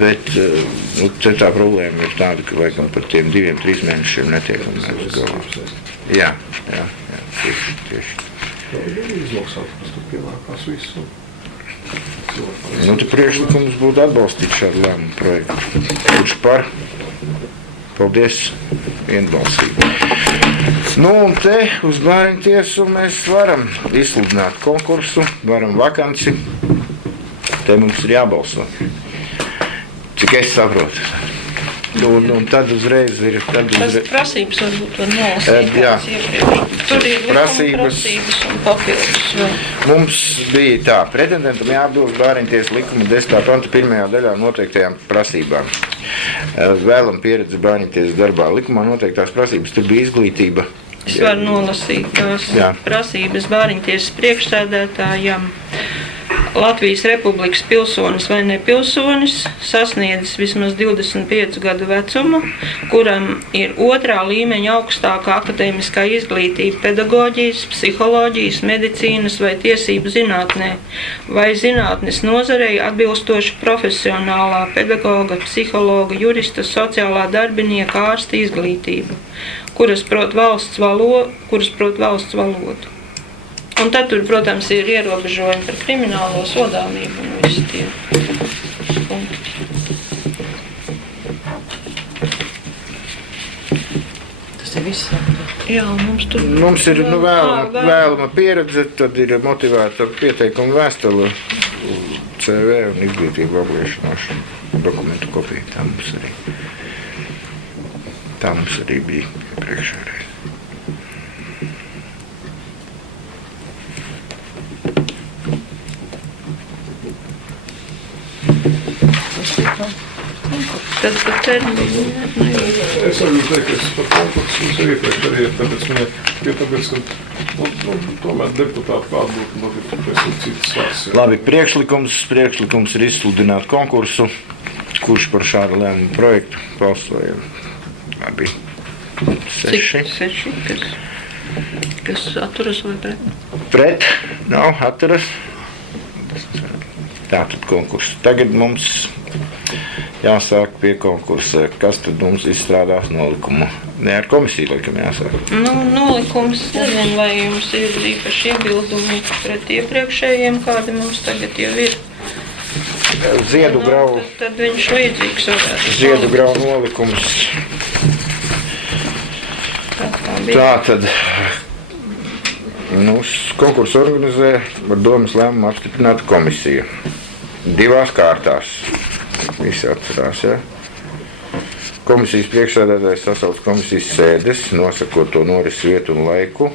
bet tā problēma ir tāda, ka laikam par tiem 2-3 mēnešiem netiekam uz galvā. Jā, tieši. Izlaksāt, kas tur pienākās visu. Tad priekšlikums būtu atbalstīt šādu lēmumu projektu. Kurš par? Paldies, vienbalsīgi. Un te uz Bāriņtiesu mēs varam izsludināt konkursu, varam vakanci. Te mums ir jābalso. Cik es saprotu. Un tad uzreiz ir... Tas prasības varbūt var nolasīt iepriekš. Tur ir prasības un papildus. Mums bija tā, pretendentam jāatbilst Bāriņtiesas likuma 10. panta 1. daļā noteiktajām prasībām. Vēlam pieredzi Bāriņtiesas darbā. Likumā noteiktās prasības, tur bija izglītība. Es varu nolasīt tās prasības Bāriņtiesas priekšsēdētājam. Latvijas Republikas pilsonis vai nepilsonis sasniedzis vismaz 25 gadu vecumu, kuram ir 2. līmeņa augstākā akadēmiskā izglītība pedagoģijas, psiholoģijas, medicīnas vai tiesību zinātnē, vai zinātnes nozarei atbilstoša profesionālā pedagoga, psihologa, jurista, sociālā darbinieka, ārsta izglītība, kuras prot valsts valodu. Un tad tur, protams, ir ierobežojumi par kriminālo sodāmību un visi tie punkti. Tas ir viss. Jā, mums ir vēlama pieredze, tad ir motivēta pieteikuma vēstule. CV un izglītību apliecinošanu dokumentu kopiju. Tā mums arī bija priekšējais. Tad par termiņu. Es varu teikt, ka es par konkursu mums ir iepriekš arī, tāpēc ka tomēr deputāti pārbūt, tas ir citas vārds. Labi, priekšlikums ir izsludināt konkursu, kurš par šādu lēmumu projektu balsoja. Labi, 6. 6, kas atturas vai pret? Pret, nav, atturas. Tātad konkursu. Tagad mums jāsāk pie konkursa. Kas tad mums izstrādās nolikumu? Ne ar komisiju laikam jāsāk. Nolikums, nezinu, vai jums ir īpaši iebildumi pret iepriekšējiem, kādi mums tagad jau ir. Ziedu grau. Tad viņš līdzīgs varētu. Ziedu grau nolikums. Tātad konkursu organizē ar domas lēmumu apstiprināta komisija. 2 kārtās. Visi atcerās, ja? Komisijas priekšsēdētājs sasauc komisijas sēdes, nosakot to norises vietu un laiku.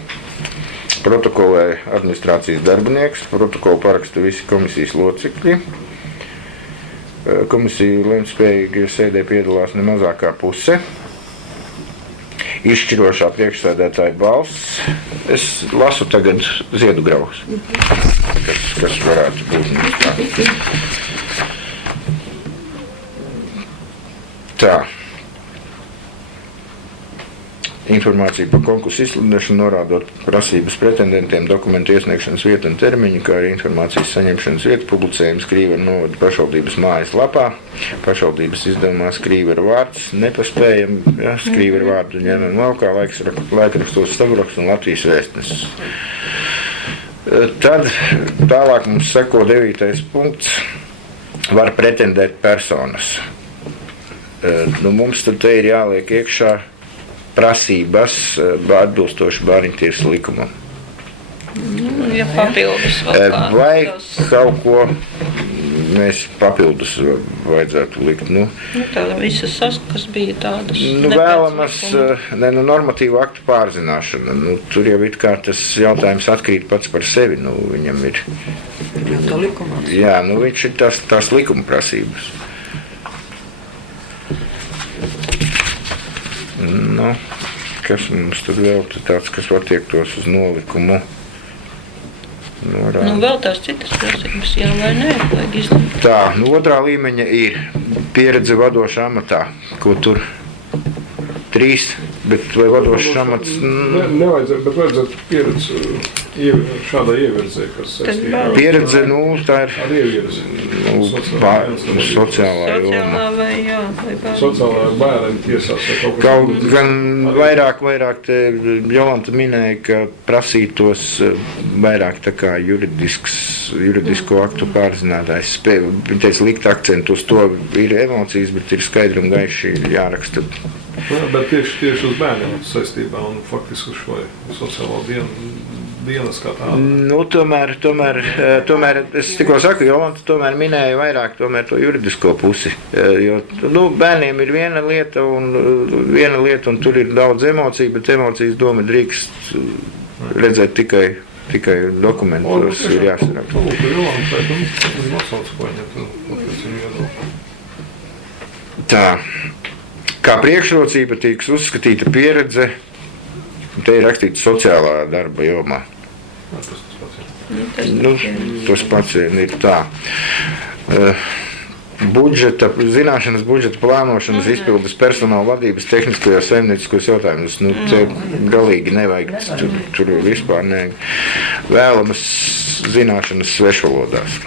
Protokolē administrācijas darbinieks, protokolu paraksta visi komisijas locekļi. Komisija lemtspējīgi sēdē piedalās ne mazākā puse. Izšķirošā priekšsēdētāja balss. Es lasu tagad Ziedu graus, kas varētu būt. Tā. Informācija par konkursu izsludināšanu, norādot prasības pretendentiem, dokumentu iesniegšanas vietu un termiņu, kā arī informācijas saņemšanas vietu, publicējums Skrīvera novada pašvaldības mājas lapā. Pašvaldības izdevumā Skrīvera vārds nepaspējam, ja, Skrīvera vārdu ņemam laukā, laikrakstos Stavroks un Latvijas vēstnesis. Tad tālāk mums seko 9. punkts. Var pretendēt personas. Mums tad te ir jāliek iekšā prasības atbilstoši bāriņtiesas likumam. Ja papildus vēl kā. Vai kaut ko mēs papildus vajadzētu likt? Tāda visas kas bija tādas. Vēlamas normatīvu aktu pārzināšana. Tur jau it kā tas jautājums atkrīt pats par sevi. Viņam ir. Tā likumā. Jā, viņš ir tās likuma prasības. Kas mums tur vēl tāds, kas attiektos uz nolikumu? Vēl tās citas prasības, jā vai nē, vajag izlemt. Tā, 2. līmeņa ir pieredze vadošā amatā, ko tur 3, bet vai vadošs amats? Nevajadzētu, bet vajadzētu pieredze šādā ievirzē, kas saistībā. Pieredze, tā ir ar ievirzi. Sociālā joma. Sociālā bērni tiesās. Kaut gan vairāk te Jolanta minēja, ka prasītos vairāk tā kā juridisko aktu pārzinātājs. Viņa teica likt akcentu uz to, ir emocijas, bet ir skaidri un gaiši jāraksta. Bet tieši uz bērniem saistībā un faktiski uz šo sociālo dienas kā tādu. Tomēr es tikko saku, Jolanta tomēr minēja vairāk to juridisko pusi. Jo bērniem ir viena lieta un tur ir daudz emociju, bet emocijas doma drīkst redzēt tikai dokumentos ir jāsaraksta. Tā. Kā priekšrocība tiks uzskatīta pieredze, te ir rakstīts sociālā darba jomā. Tas pats ir tā. Zināšanas budžeta plānošanas, izpildes personāla vadības, tehniskajos saimnieciskos jautājumus. Te galīgi nevajag, tur vispār nevajag. Vēlamas zināšanas svešvalodās.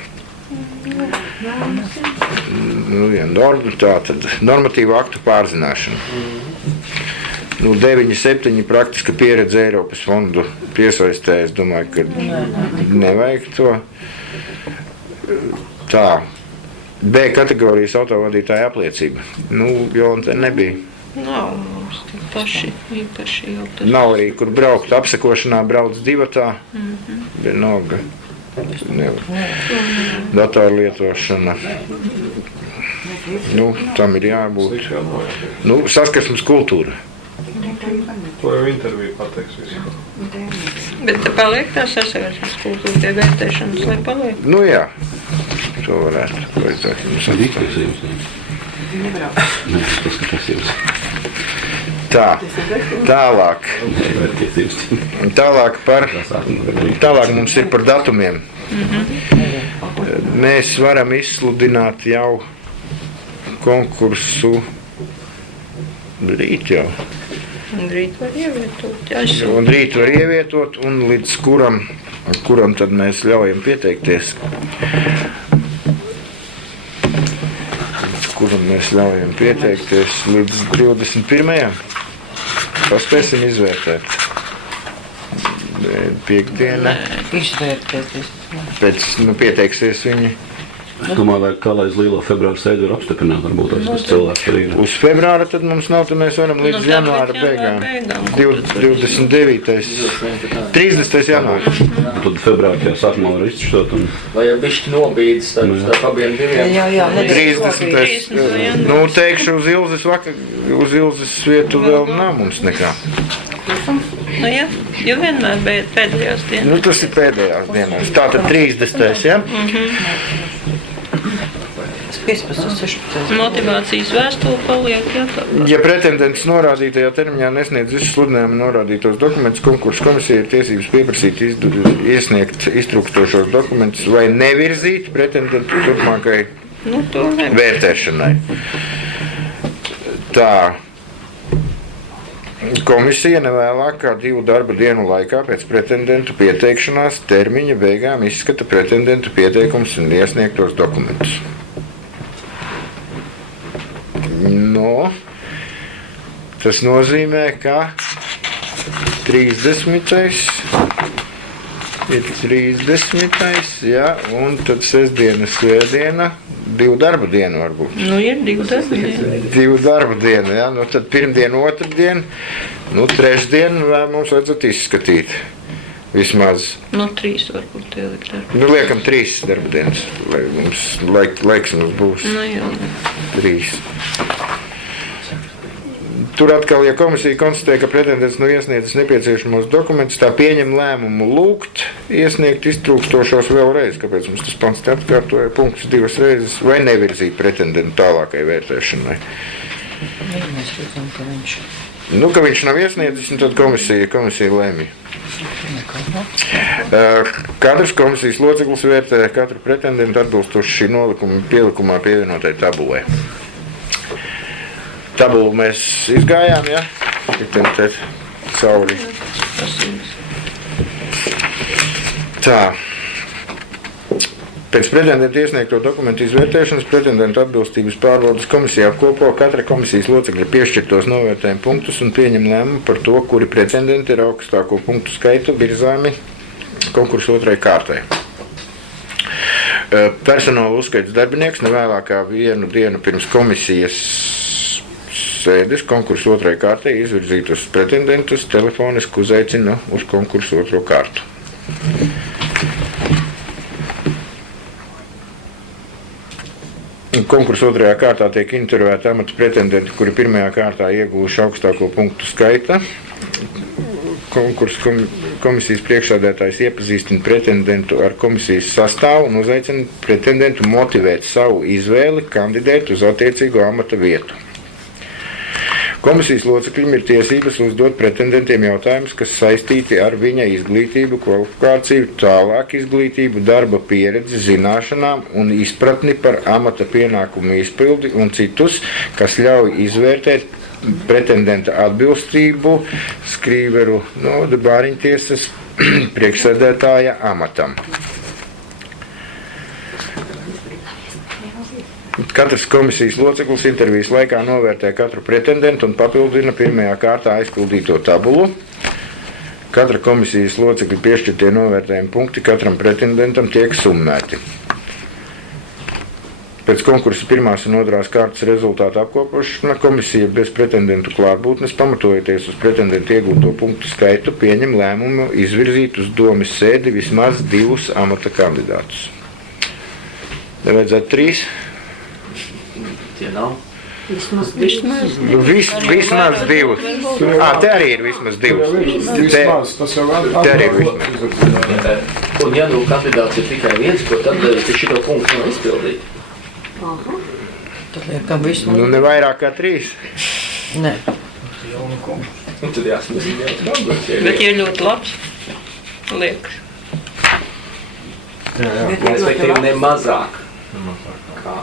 Tātad normatīvu aktu pārzināšana. 9.7. praktiska pieredze Eiropas fondu piesaistē, es domāju, ka nevajag to. Tā. B kategorijas autovadītāja apliecība. Jolanta nebija. Nav mums paši īpaši jau tas. Nav arī, kur braukt apsekošanā, brauc divatā. Vienalga. Datoru lietošana. Nu, tam ir jābūt. Nu, saskarsmes kultūra. To jau interviju pateiks visu. Bet te paliek tā sasaversmes kultūra pie vērtēšanas, lai paliek? Nu jā, to varētu vajadzēt. Nē, tas ir. Tā, tālāk. Tālāk mums ir par datumiem. Mēs varam izsludināt jau konkursu rīt jau. Un rīt var ievietot. Un rīt var ievietot, un līdz kuram tad mēs ļaujam pieteikties. Kuram mēs ļaujam pieteikties līdz 21. Paspēsim izvērtēt. Piektdiena. Izvērtēties. Pēc, pieteiksies viņi. Es domāju, vai kā lai uz lielo februāru sēdi var apstiprināt, varbūt tas cilvēks arī ir. Uz februāra tad mums nav, tad mēs varam līdz janvāra beigām. 29. 30. janvārs. Tad februārā sākumā var izšķirt. Vai jau bišķi nobīdis starp abiem diviem? Jā, 30. Nu, teikšu, uz Ilzes vietu vēl nav mums nekā. Nu jā, jo vienmēr pēdējās dienās. Nu, tas ir pēdējās dienās. Tātad 30. Ja? 15, 16. Motivācijas vēstule paliek, jā, tā. Ja pretendents norādītajā termiņā nesniedz visus sludinājumu norādītos dokumentus, konkursu komisija ir tiesības pieprasīt iesniegt iztrūkstošos dokumentus vai nevirzīt pretendentu turpmākai vērtēšanai. Tā. Komisija nevēlāk kā 2 darba dienu laikā pēc pretendentu pieteikšanās termiņa beigām izskata pretendentu pieteikums un iesniegtos dokumentus. No, tas nozīmē, ka 30. ir 30. Ja, un tad sestdiena, svētdiena, 2 darba dienu varbūt. Nu, ir 2 darba dienu. 2 darba dienu, ja, nu tad pirmdiena, otrdiena, nu trešdienu mums vajadzētu izskatīt vismaz. Nu, 3 varbūt ielikt darba. Nu, liekam 3 darba dienas, lai mums laiks mums būs. Nu, jā. 3. Tur atkal, ja komisija konstatē, ka pretendents nav iesniedzis nepieciešamos dokumentus, tā pieņem lēmumu lūgt iesniegt iztrūkstošos vēlreiz, kāpēc mums tas pants te atkārtoja punktus 2 reizes, vai nevirzīt pretendentu tālākai vērtēšanai. Mēs redzam, ka viņš. Nu, ka viņš nav iesniedzis, un tad komisija lēmja. Katrs komisijas loceklis vērtē katru pretendentu atbilstoši šī nolikuma pielikumā pievienotai tabulai. Tabulu mēs izgājām, ja? Te cauri. Tā. Pēc pretendenta iesniegto dokumentu izvērtēšanas pretendentu atbilstības pārbaudes komisija apkopo katra komisijas locekļa piešķirtos novērtējumu punktus un pieņem lēmumu par to, kuri pretendenti ir augstāko punktu skaitu virzāmi konkursu otrai kārtai. Personāla uzskaits darbinieks nevēlākā 1 dienu pirms komisijas sēdes konkursu otrai kārtai izvirzītus pretendentus telefoniski uzaicina uz konkursu otro kārtu. Konkursu otrajā kārtā tiek intervēti amata pretendenti, kuri pirmajā kārtā iegūši augstāko punktu skaita. Konkursu komisijas priekšsēdētājs iepazīstina pretendentu ar komisijas sastāvu un uzaicina pretendentu motivēt savu izvēli kandidēt uz attiecīgo amata vietu. Komisijas locekļiem ir tiesības uzdot pretendentiem jautājumus, kas saistīti ar viņa izglītību, kvalifikāciju, tālāk izglītību, darba pieredzi, zināšanām un izpratni par amata pienākumu izpildi un citus, kas ļauj izvērtēt pretendenta atbilstību Skrīveru novada Bāriņtiesas priekšsēdētāja amatam. Katrs komisijas loceklis intervijas laikā novērtē katru pretendentu un papildina pirmajā kārtā aizpildīto tabulu. Katra komisijas locekļa piešķirtie novērtējuma punkti katram pretendentam tiek summēti. Pēc konkursa pirmās un otrās kārtas rezultātu apkopošana komisija bez pretendentu klātbūtnes, pamatojoties uz pretendentu iegūto punktu skaitu, pieņem lēmumu izvirzīt uz domes sēdi vismaz 2 amata kandidātus. Nevajadzētu 3? Tie nav. Vismaz Vismaz 2. Te arī ir vismaz 2. Vismaz, tas jau Te arī ir vismaz. Un ja nu kandidāts ir tikai viens, ko tad darīt, ka šito punktu nav izpildīt? Tad liekam visu. Ne vairāk kā 3. Nē. Un tad jāsmēs jauns kandidāts. Bet ja ļoti labs, liekas. Respektīvi ne mazāk. Kā?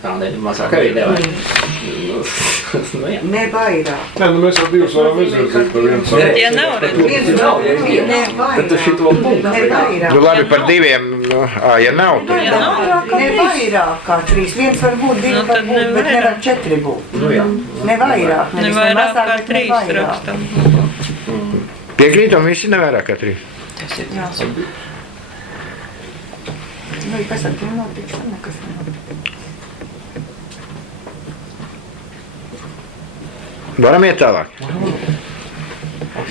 Tā ne mazāk arī nevajag. Nu, jā. Ne vairāk. Nē, nu mēs ar 2 varam izvirzīt par 1 Nē, Ja nav tad nav, ja ir Ne tad tu šito punktu. Ne vairāk. Nu labi, par 2, ja nav, tad Ne vairāk kā 3. Viens var būt, 2 Nu, var tad būt, bet nevairāk. nevar 4 būt. Nu jā. Ne vairāk. Ne nevis vairāk mazāk, kā bet ne 3 vairāk. rakstam. piekrītam visi ne vairāk kā 3. Tas ir Jā. Nu, ja kas ar tiem notiks, tad nekas nenotiks. Varam iet tālāk.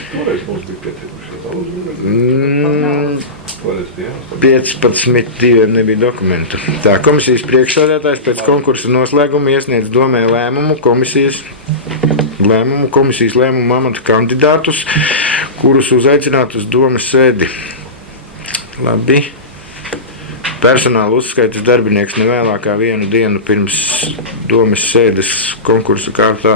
Toreiz mums bija pietiekuši daudz. Mm, Toreiz bija 15 nebija dokumentu. Tā komisijas priekšsēdētājs pēc konkursa noslēguma iesniedz domē komisijas lēmumu amata kandidātus, kurus uzaicināt uz domes sēdi. Labi. Personāla uzskaitas darbinieks nevēlākā 1 dienu pirms domes sēdes konkursa kārtā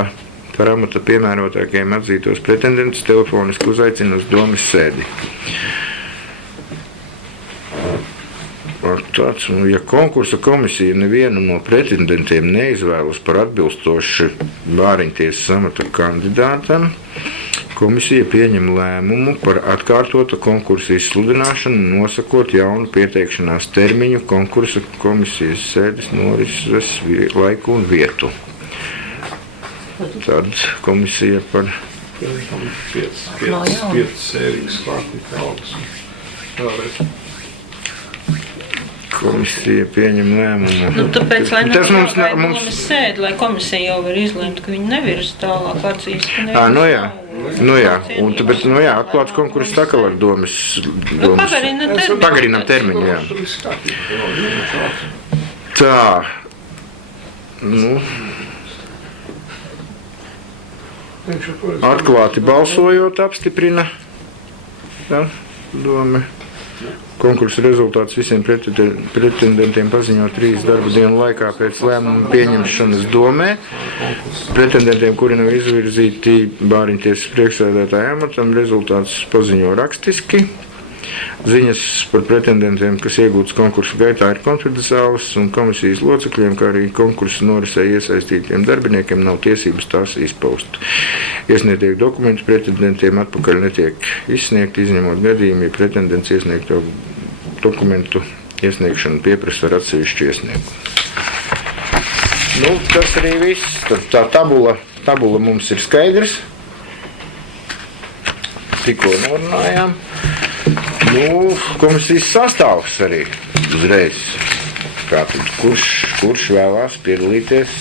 par amata piemērotākajiem atzītos pretendentus telefoniski uzaicina uz domes sēdi. Tāds, ja konkursa komisija nevienu no pretendentiem neizvēlas par atbilstoši Bāriņtiesas amata kandidātam, komisija pieņem lēmumu par atkārtotu konkursu izsludināšanu, nosakot jaunu pieteikšanās termiņu konkursa komisijas sēdes norises laiku un vietu. Tad komisija par 5 sērijas kārtīgi augs. Vēlreiz. komisija pieņem lēmumu. Nu, tāpēc, lai Tas mums, mums sēd, lai komisija jau var izlemt, ka viņi nevirs tālāk acīs. Nu jā, un tāpēc, atklāts konkurss tā, var domas. Pagarinam termiņu, jā. Tā. Nu. Atklāti balsojot apstiprina doma. Konkursa rezultāts visiem pretendentiem paziņo 3 darba dienu laikā pēc lēmuma pieņemšanas domē. Pretendentiem, kuri nav izvirzīti Bāriņtiesas priekšsēdētāja amatam, rezultāts paziņo rakstiski. Ziņas par pretendentiem, kas iegūtas konkursu gaitā, ir konfidenciālas, un komisijas locekļiem, kā arī konkursu norisē iesaistītiem darbiniekiem, nav tiesības tās izpaust. Iesniegtie dokumenti pretendentiem atpakaļ netiek izsniegti, izņemot gadījumu, ja pretendents iesniegto dokumentu iesniegšanu pieprasa ar atsevišķu iesniegumu. Nu, tas arī viss. Tā tabula mums ir skaidrs. Tikko norunājām. Nu, komisijas sastāvs arī uzreiz. Kurš vēlās piedalīties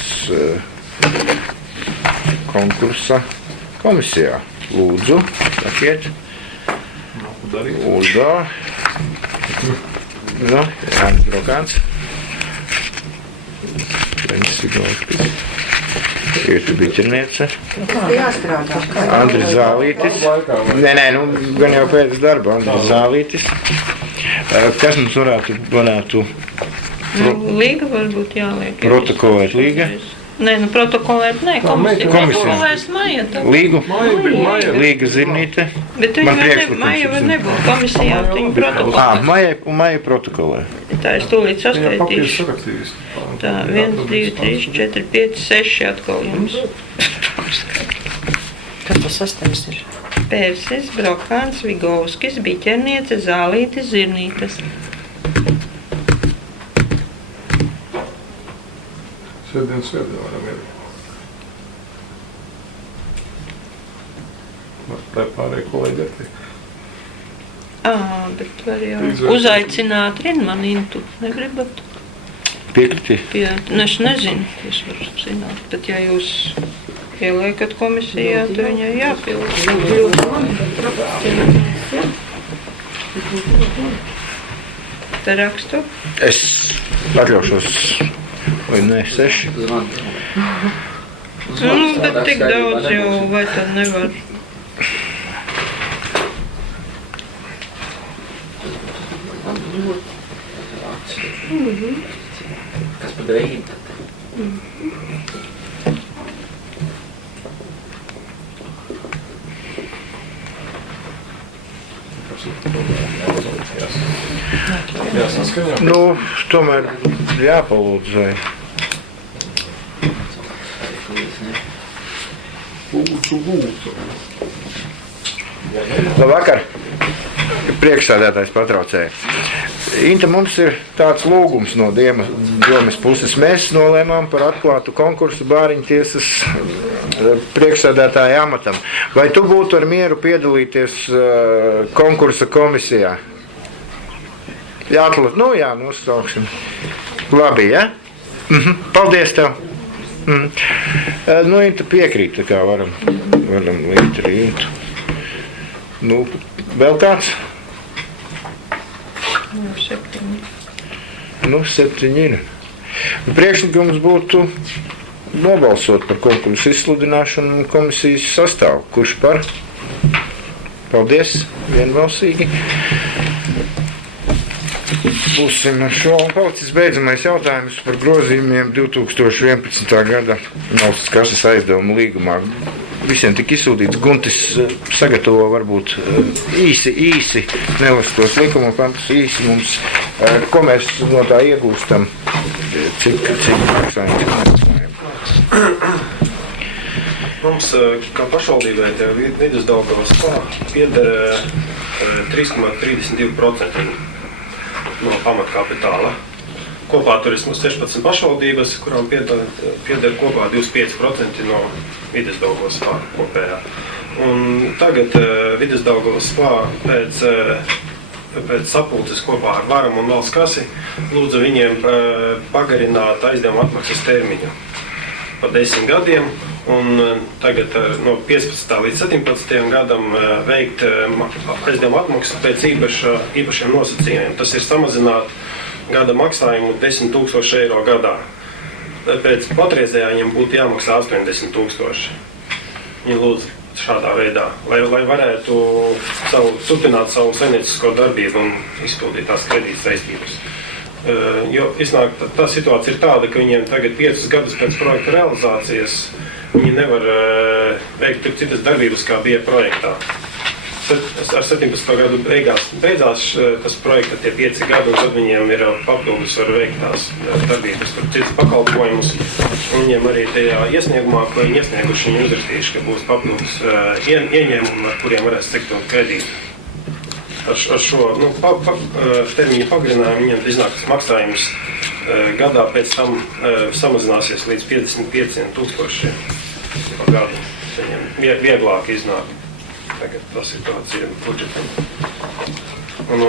konkursa komisijā? Lūdzu, sakiet. Uldā. Jānis Brokāns. Leņķis Sigalskis. Ieta Biķerniece. Jāstrādā. Andris Zālītis. Nē, gan jau pēc darba. Andris Zālītis. Kas mums varētu Līga varbūt jāliek. protokolēt līga? Nē, protokolēt, nē, komisija. Protokolēs Maija. Līgu? Līga Zirnīte. Bet viņa Maija var nebūt komisijā, viņa protokolē. Maija protokolē. Tā es tūlīt saskaitīšu. Tā, 1, 2, 3, 4, 5, 6 atkal jums. Kas tas sastāvs ir? Pērsis, Brokāns, Vigovskis, Biķerniece, Zālītis, Zirnītes. Svētdien varam iet. Tā pārējie kolēģi atliek. Bet var jau uzaicināt Rinmanintu, negribat? Piekriti? Es nezinu, es varu zināt, bet ja jūs ieliekat komisijā, tad viņai jāpild. Te rakstu? Es atļaušos, vai ne, 6. Bet tik daudz jau, vai tad nevar? Kas par drēbīm? Jāsaskaņo. Nu, tomēr jāpalūdz, vai. Labvakar, priekšsēdētājs patraucēja. Inta, mums ir tāds lūgums no domes puses. Mēs nolēmām par atklātu konkursu bāriņtiesas priekšsēdētāja amatam. Vai tu būtu ar mieru piedalīties konkursa komisijā? Jā, nosauksim. Labi, ja? Paldies tev. Nu, Inta piekrīt, tā kā varam līdz ar Intu. Nu, vēl kāds? 7 ir. Priekšlikums būtu nobalsot par konkursu izsludināšanu un komisijas sastāvu. Kurš par? Paldies, vienbalsīgi. Būsim ar šo. Un palicis beidzamais jautājums par grozījumiem 2011. gada valsts kases aizdevumu līgumā. Visiem tik izsūtīts. Guntis sagatavo varbūt īsi nelas tos likuma pantus īsi mums, ko mēs no tā iegūstam, cik maksājam, cik nemaksājam. Mums, kā pašvaldībai, Vidusdaugavas pieder 3,32% no pamatkapitāla. Kopā tur ir 16 pašvaldības, kurām pieder kopā 25% no Vidusdaugavas kopējā. Un tagad Vidusdaugavas pēc sapulces kopā ar Varam un valsts kasi lūdza viņiem pagarināt aizdevumu atmaksas termiņu pa 10 gadiem. Un tagad no 15. līdz 17. gadam veikt aizdevumu atmaksu pēc īpašiem nosacījumiem. Tas ir samazināt gada maksājumu 10 000 eiro gadā. Pēc patreizējā viņiem būtu jāmaksā 80 000. Viņi lūdz šādā veidā, lai varētu turpināt savu saimniecisko darbību un izpildīt tās kredītas saistības. Jo iznāk, tā situācija ir tāda, ka viņiem tagad 5 gadus pēc projekta realizācijas viņi nevar veikt citas darbības, kā bija projektā. Ar 17. gadu beidzās tas projekta tie 5 gadi, un tad viņiem ir papildus var veikt tās darbības, tur citas pakalpojumus. Un viņiem arī tajā iesniegumā, ko viņi iesnieguši, viņi uzrakstījuši, ka būs papildus ieņēmumi, ar kuriem varēs sektot kredītu. Ar šo termiņu pagarinājumu viņiem iznāk tas maksājums gadā pēc tam samazināsies līdz 55 000 par gadu. Viņiem vieglāk iznāk. Tagad tā situācija budžetam. Un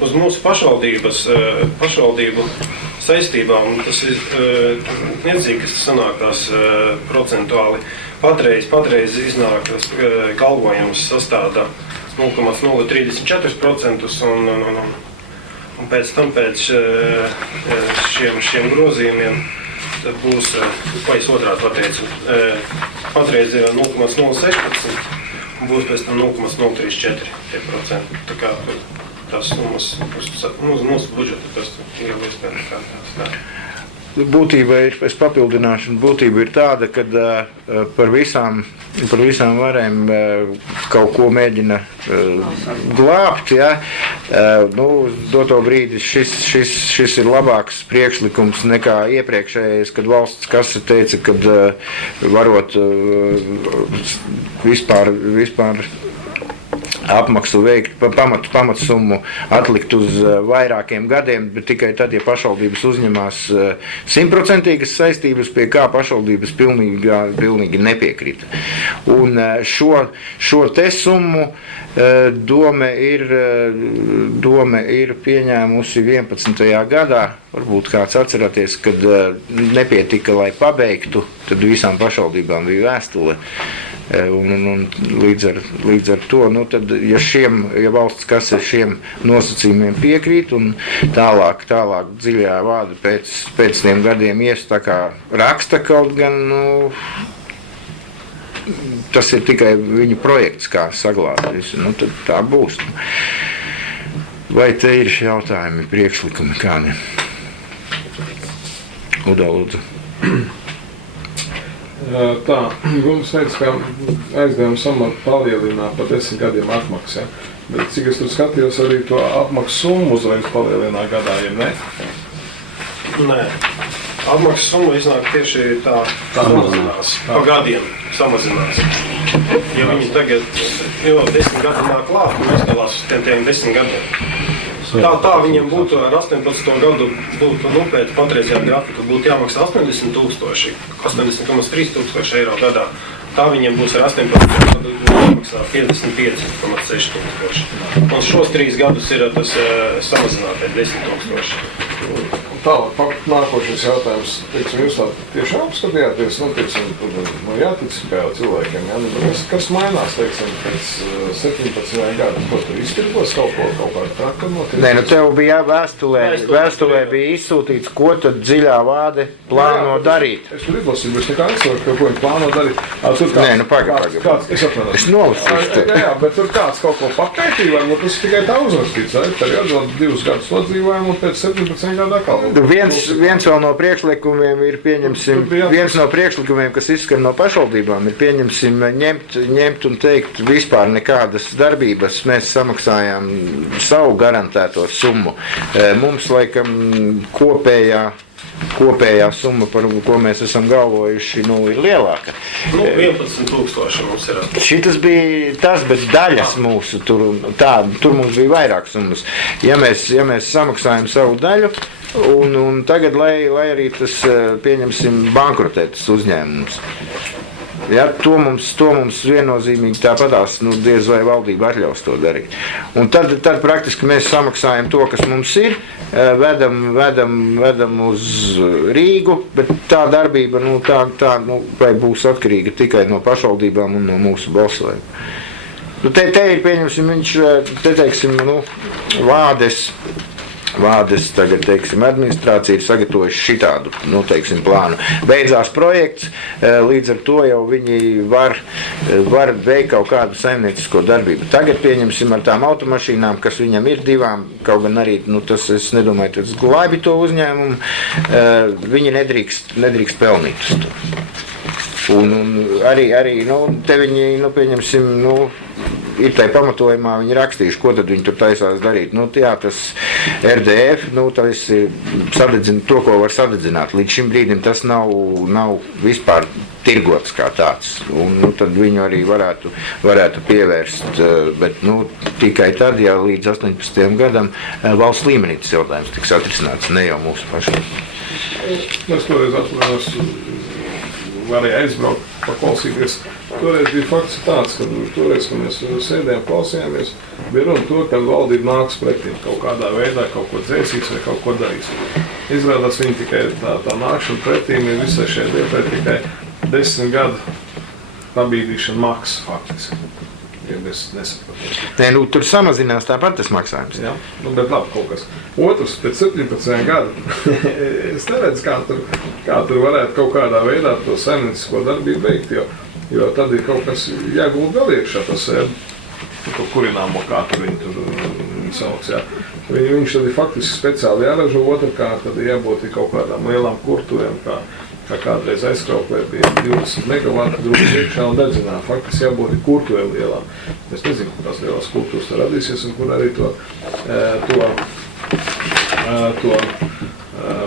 uz mūsu pašvaldību saistībām tas ir niecīgi, kas sanāk tās procentuāli. Patreiz iznāk tas galvojums sastāda 0,034% un pēc tam pēc šiem grozījumiem būs, ko es otrādi pateicu, patreiz ir 0,016%. Būs pēc tam 0,034%. Tā kā tās summas uz mūsu budžeta tas ir iespējams kā tās. Būtība ir, es papildināšu, būtība ir tāda, ka par visām varēm kaut ko mēģina glābt, ja. Doto brīdi šis ir labāks priekšlikums nekā iepriekšējais, kad valsts kase teica, kad varot vispār apmaksu veikt, pamatsummu atlikt uz vairākiem gadiem, bet tikai tad, ja pašvaldības uzņemās 100% saistības, pie kā pašvaldības pilnīgi nepiekrita. Un šo te summu dome ir pieņēmusi 11. gadā. Varbūt kāds atceraties, kad nepietika, lai pabeigtu, tad visām pašvaldībām bija vēstule. Un līdz ar to, tad, ja valsts kase šiem nosacījumiem piekrīt un tālāk dziļā vāda pēc tiem gadiem ies tā kā raksta kaut gan, tas ir tikai viņu projekts, kā saglabāt, tad tā būs. Vai te ir jautājumi, priekšlikumi kādi? Udo, lūdzu. Tā, Gunts teica, ka aizdevuma samata palielināt pa 10 gadiem atmaksu, ja? Bet cik es tur skatījos, arī to apmaksu summu uzreiz palielināt gadā, ja ne? Nē. Apmaksu summa iznāk tieši tā samazinās. Pa gadiem samazinās. Ja viņi tagad, 10 gadu nāk klāt, un izgalās uz tiem 10 gadiem. Tā viņiem būtu ar 18 gadu pēc patreizajā grafika būtu jāmaksā 80,000, 80,3 tūkstoši eiro gadā. Tā viņiem būs ar 18 gadu jāmaksā 55,6 tūkstoši. Un šos 3 gadus ir tas samazinātais 10,000. Tālāk, nākošais jautājums, jūs tā tiešām skatījāties, jātic kā cilvēkiem, kas mainās, pēc 17. gada, ko tur iztirgos kaut kādu traka notiek? Nē, tev bija vēstulē bija izsūtīts, ko tad dziļā vāde plāno darīt. Es tur izlasīju, bet nekā nesaprotu, ko viņi plāno darīt. Nē, pagaid. Es atvainojos. Es nolasīšu. Jā, bet tur kāds kaut ko papētīja, varbūt tas tikai tā uzrakstīts, tad jādod 2 gadus nodzīvojumu un pēc 17 gadā kalnu. Viens vēl no priekšlikumiem ir viens no priekšlikumiem, kas izskan no pašvaldībām, ir pieņemsim ņemt un teikt vispār nekādas darbības. Mēs samaksājām savu garantēto summu. Mums laikam kopējā summa, par ko mēs esam galvojuši, ir lielāka. 11,000 mums ir. Šitas bija tas, bet daļas mūsu, tur mums bija vairāk summas. Ja mēs samaksājam savu daļu, un tagad, lai arī tas, pieņemsim, bankrotē tas uzņēmums. Ja, to mums viennozīmīgi tāpatās, diez vai valdība atļaus to darīt. Un tad praktiski mēs samaksājam to, kas mums ir, vedam uz Rīgu, bet tā darbība, vai būs atkarīga tikai no pašvaldībām un no mūsu balsojuma. Te ir, pieņemsim, Vādes tagad, administrācija ir sagatavojuši šitādu, plānu. Beidzās projekts, līdz ar to jau viņi var veikt kaut kādu saimniecisko darbību. Tagad pieņemsim ar tām automašīnām, kas viņam ir 2, kaut gan arī, tas es nedomāju, tas glābi to uzņēmumu, viņi nedrīkst pelnīt uz to. Un arī, te viņi, pieņemsim, ir tai pamatojumā, viņi rakstījuši, ko tad viņi tur taisās darīt. Tas RDF, tas ir to, ko var sadedzināt. Līdz šim brīdim tas nav vispār tirgots kā tāds. Un tad viņu arī varētu pievērst, bet tikai tad, ja līdz 18. gadam valsts līmenī tas jautājums tiks atrisināts, ne jau mūsu pašiem. Es toreiz atvainojos, varēja aizbraukt, paklausīties. Toreiz bija fakts tāds, ka toreiz, kad mēs sēdējām, klausījāmies, bija runa to, ka valdība nāks pretim kaut kādā veidā, kaut ko dzēsīs vai kaut ko darīs. Izrādās viņi tikai tā nākšana pretīm ir visai šeit lietai tikai 10 gadu pabīdīšana maksas faktiski. Ja es nesaprotu. Nē, tur samazinās tāpat tas maksājums. Jā, bet labi kaut kas. Otrs, pēc 17 gadu, es neredzu, kā tur varētu kaut kādā veidā to saimniecisko darbību veikt, jo tad ir kaut kas jāgulda vēl iekšā, tas kurināmo, kā tur viņi tur sauc, jā. Viņš tad ir faktiski speciāli jāražo, otrkārt tad ir jābūt kaut kādām lielām kurtuvēm, kā kādreiz aizkrauklē bija 20 megavati drūs iekšā un dedzinā. Faktiski jābūt kurtuvēm lielām. Es nezinu, kur tās lielās kurtuvas tur radīsies un kur arī to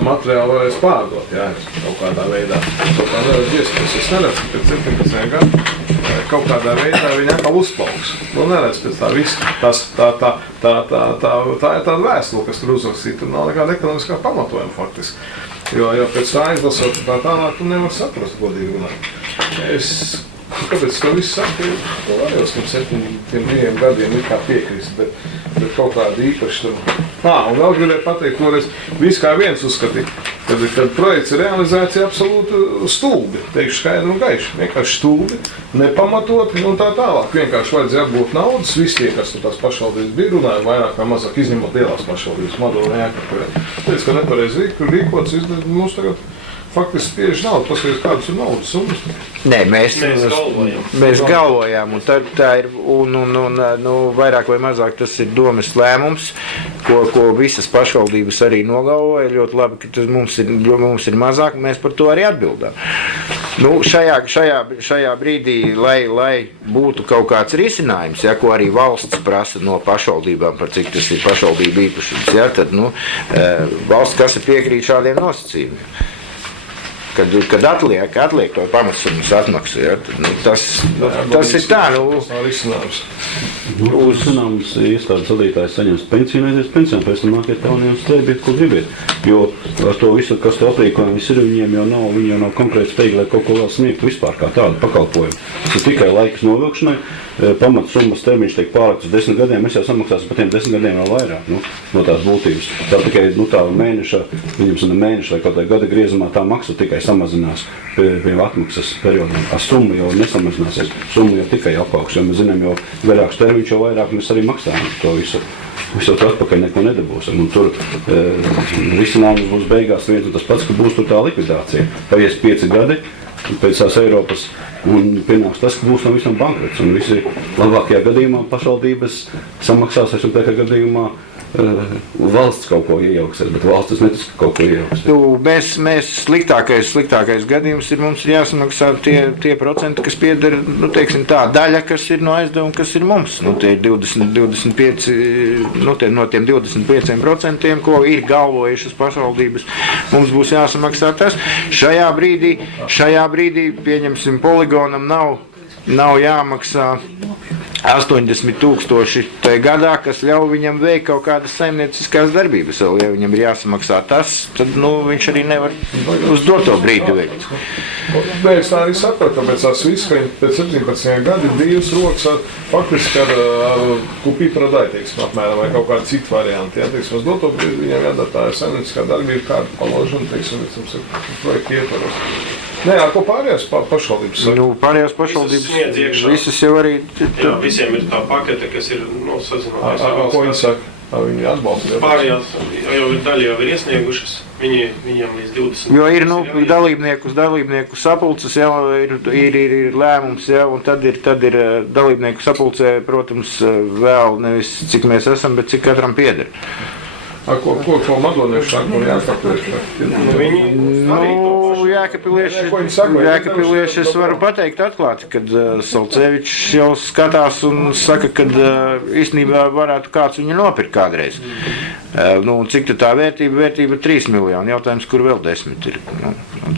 materiālu varēs pārdot, jā, kaut kādā veidā. Es neredzu, ka pēc 17 gadu kaut kādā veidā viņi atkal uzplauks. Neredz pēc tā visa. Tā ir tāda vēstule, kas tur uzrakstīta. Tur nav nekāda ekonomiskā pamatojuma faktiski. Jo pēc tā izlasot tā tālāk, tu nevar saprast, godīgi runāt. Kāpēc to visu saku? To var jau tiem 7 gadiem ir kā piekrist, bet kaut kāda īpaši tur. Un vēl gribēju pateikt, toreiz viss kā viens uzskatīt, kad projekts ir realizēts absolūti stulbi, teikšu skaidri un gaiši, vienkārši stulbi, nepamatoti un tā tālāk. Vienkārši vajadzēja apgūt naudas, visi tie, kas tās pašvaldības bija, runāja vairāk vai mazāk, izņemot lielās pašvaldības, Madona Jēkabpilī. Teic, ka nepareizi rīkots, mums tagad faktiski spiež naudu, paskatīt, kādas ir naudas summas. Nē, mēs galvojām, un tā ir, vairāk vai mazāk tas ir domas lēmums, ko visas pašvaldības arī nogalvoja. Ļoti labi, ka mums ir mazāk, mēs par to arī atbildām. Šajā brīdī, lai būtu kaut kāds risinājums, ko arī valsts prasa no pašvaldībām, par cik tas ir pašvaldību īpašums, tad valsts kasa piekrīt šādiem nosacījumiem. Kad atliek to pamatsummas atmaksu, tas ir tā, Tas nav risinājums. Zināms, iestādes vadītājs saņems pensiju, aizies pensijām, pēc tam nākiet taunī un strēbiet, ko gribiet. Jo ar to visu, kas to aprīkojumi ir, viņi jau nav konkrēti spējīgi, lai kaut ko vēl sniegtu vispār kā tādu pakalpojumu. Tas ir tikai laikas novilkšanai, pamatsummas termiņš tiek pārākts uz 10 gadiem, mēs jau samaksāsim par tiem 10 gadiem vēl vairāk, no tās būtības. Tā tikai, tā mēneša vai kaut vai gada griezumā tā maksa tikai samazinās pie atmaksas periodiem. Summa jau nesamazināsies, summa jau tikai apaugs, jo mēs zinām, jo garāks termiņš, jo vairāk mēs arī maksājam to visu. Mēs jau atpakaļ neko nedabūsim. Un tur risinājums būs beigās viens un tas pats, ka būs tur tā likvidācija. Paies 5 gadi pēc tās Eiropas un pienāks tas, ka būs no visam bankrots. Un visi labākajā gadījumā pašvaldības samaksās, es tā kā gadījumā valsts kaut ko iejauksies, bet valsts netic, ka kaut ko iejauksies. Mēs sliktākais gadījums ir, mums ir jāsamaksā tie procenti, kas pieder, tā daļa, kas ir no aizdevuma, kas ir mums. Tie ir 25, no tiem 25%, ko ir galvojušas pašvaldības, mums būs jāsamaksā tas. Šajā brīdī pieņemsim, Poligonam nav jāmaksā 80,000 gadā, kas ļauj viņam veikt kaut kādas saimnieciskās darbības. Ja viņam ir jāsamaksā tas, tad viņš arī nevar uz doto brīdi veikt. Es tā arī sapratu, tāpēc tās viss, ka pēc 17 gadi divas rokas faktiski ar kupīpradai, apmēram, vai kaut kādi citi varianti. Uz doto brīdi viņam jādara tā saimnieciskā darbība, kāda paložana, projekti ietvaros. Nē, ko pārējās pašvaldības? Pārējās pašvaldības visas jau arī... Jā, visiem ir tā pakete, kas ir sazināties. Ko viņi saka? Viņi atbalsta? Pārējās daļa jau ir iesniegušas. Viņiem līdz 20. Jo ir dalībnieku sapulces, ir lēmums, un tad ir dalībnieku sapulcē, protams, vēl nevis cik mēs esam, bet cik katram pieder. Ko madonieši saka, ko Jēkabpilieši es varu pateikt atklāti, kad Salcevičs jau skatās un saka, kad īstenībā varētu kāds viņu nopirkt kādreiz. Cik tā vērtība 3 miljoni, jautājums, kur vēl 10 ir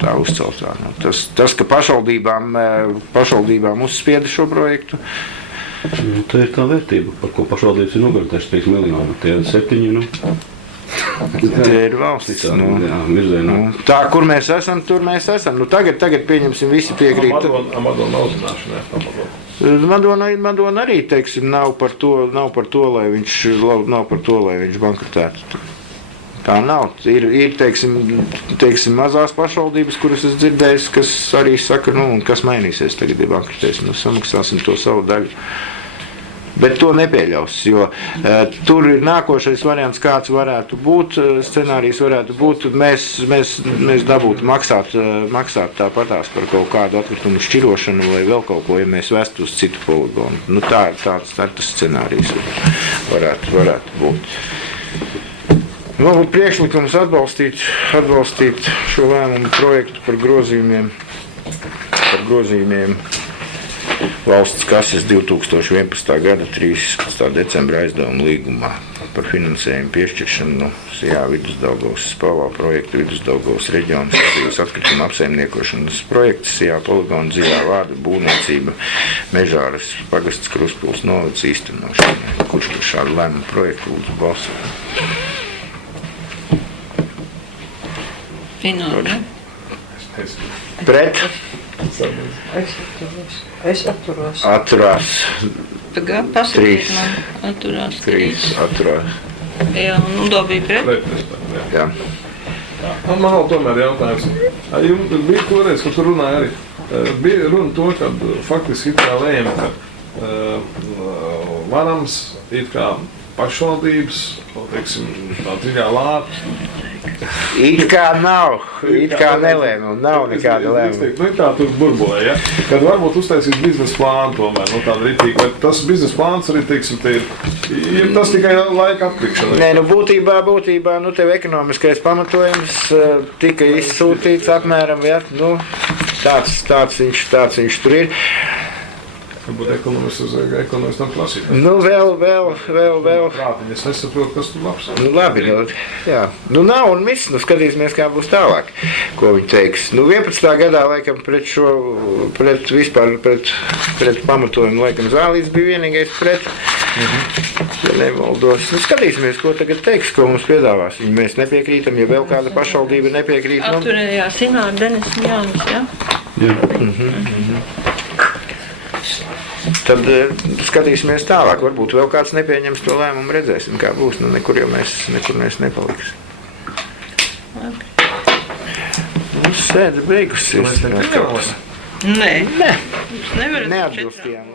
tā uzceltā. Tas, ka pašvaldībām uzspieda šo projektu. Tā ir tā vērtība, par ko pašvaldības ir nogarantējuši 3 miljoni. Tie ir 7, Tie ir valsts. Tā, kur mēs esam, tur mēs esam. Tagad pieņemsim, visi piekrīt. Madona nav zināšanai. Madona arī, nav par to, lai viņš bankrotētu. Tā nav. Ir mazās pašvaldības, kuras es dzirdēju, kas arī saka, kas mainīsies tagad, ja bankrotēs. Mēs samaksāsim to savu daļu. Bet to nepieļaus, jo tur ir nākošais variants, kāds varētu būt, scenārijs varētu būt, mēs dabūtu maksāt tāpatās par kaut kādu atkritumu šķirošanu vai vēl kaut ko, ja mēs vestu uz citu poligonu. Tāds scenārijs varētu būt. Priekšlikums atbalstīt šo lēmumu projektu par grozījumiem valsts kases 2011. gada 13. decembra aizdevuma līgumā par finansējumu piešķiršanu Sijā Vidusdaugavas spalvā projektu Vidusdaugavas reģiona sacījus atkrituma apsaimniekošanas projekts Sijā poligona dziļā vārda būvniecība Mežāras pagasts Krustpils novads īstenošana. Kurš par šādu lēmumu projektu lūdzu balsot? Ināra. Pret? Es atturos. Atturās. Tagad pasakiet Trīs. man. Atturās. 3 atturās. Jā, un Udo bija pret. Jā. Man vēl tomēr jautājums. Jums bija toreiz, kad tu runāji arī, bija runa to, ka faktiski it kā lēma, ka varams it kā pašvaldības, teiksim, tā dziļā lāta. It kā nav, it kā nelēma, un nav nekāda lēma. Nu, tā tur burboja, ja? Kad varbūt uztaisīs biznesa plānu tomēr, nu tāda ritīgi, bet tas biznesa plāns arī, teiksim, te ir tas tikai laika atlikšana. Nē, nu būtībā, nu tev ekonomiskais pamatojums tika izsūtīts apmēram, ja, nu tāds viņš tur ir. Varbūt ekonomistam prasīt. Nu vēl. Prātiņi, es nesaprotu, kas tur labs. Nu labi, nu, jā. Nu nav un viss, nu skatīsimies, kā būs tālāk, ko viņi teiks. Nu 11. gadā, laikam, pret pamatojumu, laikam, Zālīts bija vienīgais pret. Ja nemaldos. Nu skatīsimies, ko tagad teiks, ko mums piedāvās. Mēs nepiekrītam, ja vēl kāda pašvaldība nepiekrīt. Nu. Atturējās Ināra, Denis un Jānis, jā? Jā. Tad skatīsimies tālāk. Varbūt vēl kāds nepieņems to lēmumu, redzēsim, kā būs. Nu, nekur mēs nepaliksim. Nu, sēde beigusies. Nē. Jūs nevarat. Neatbilstījām.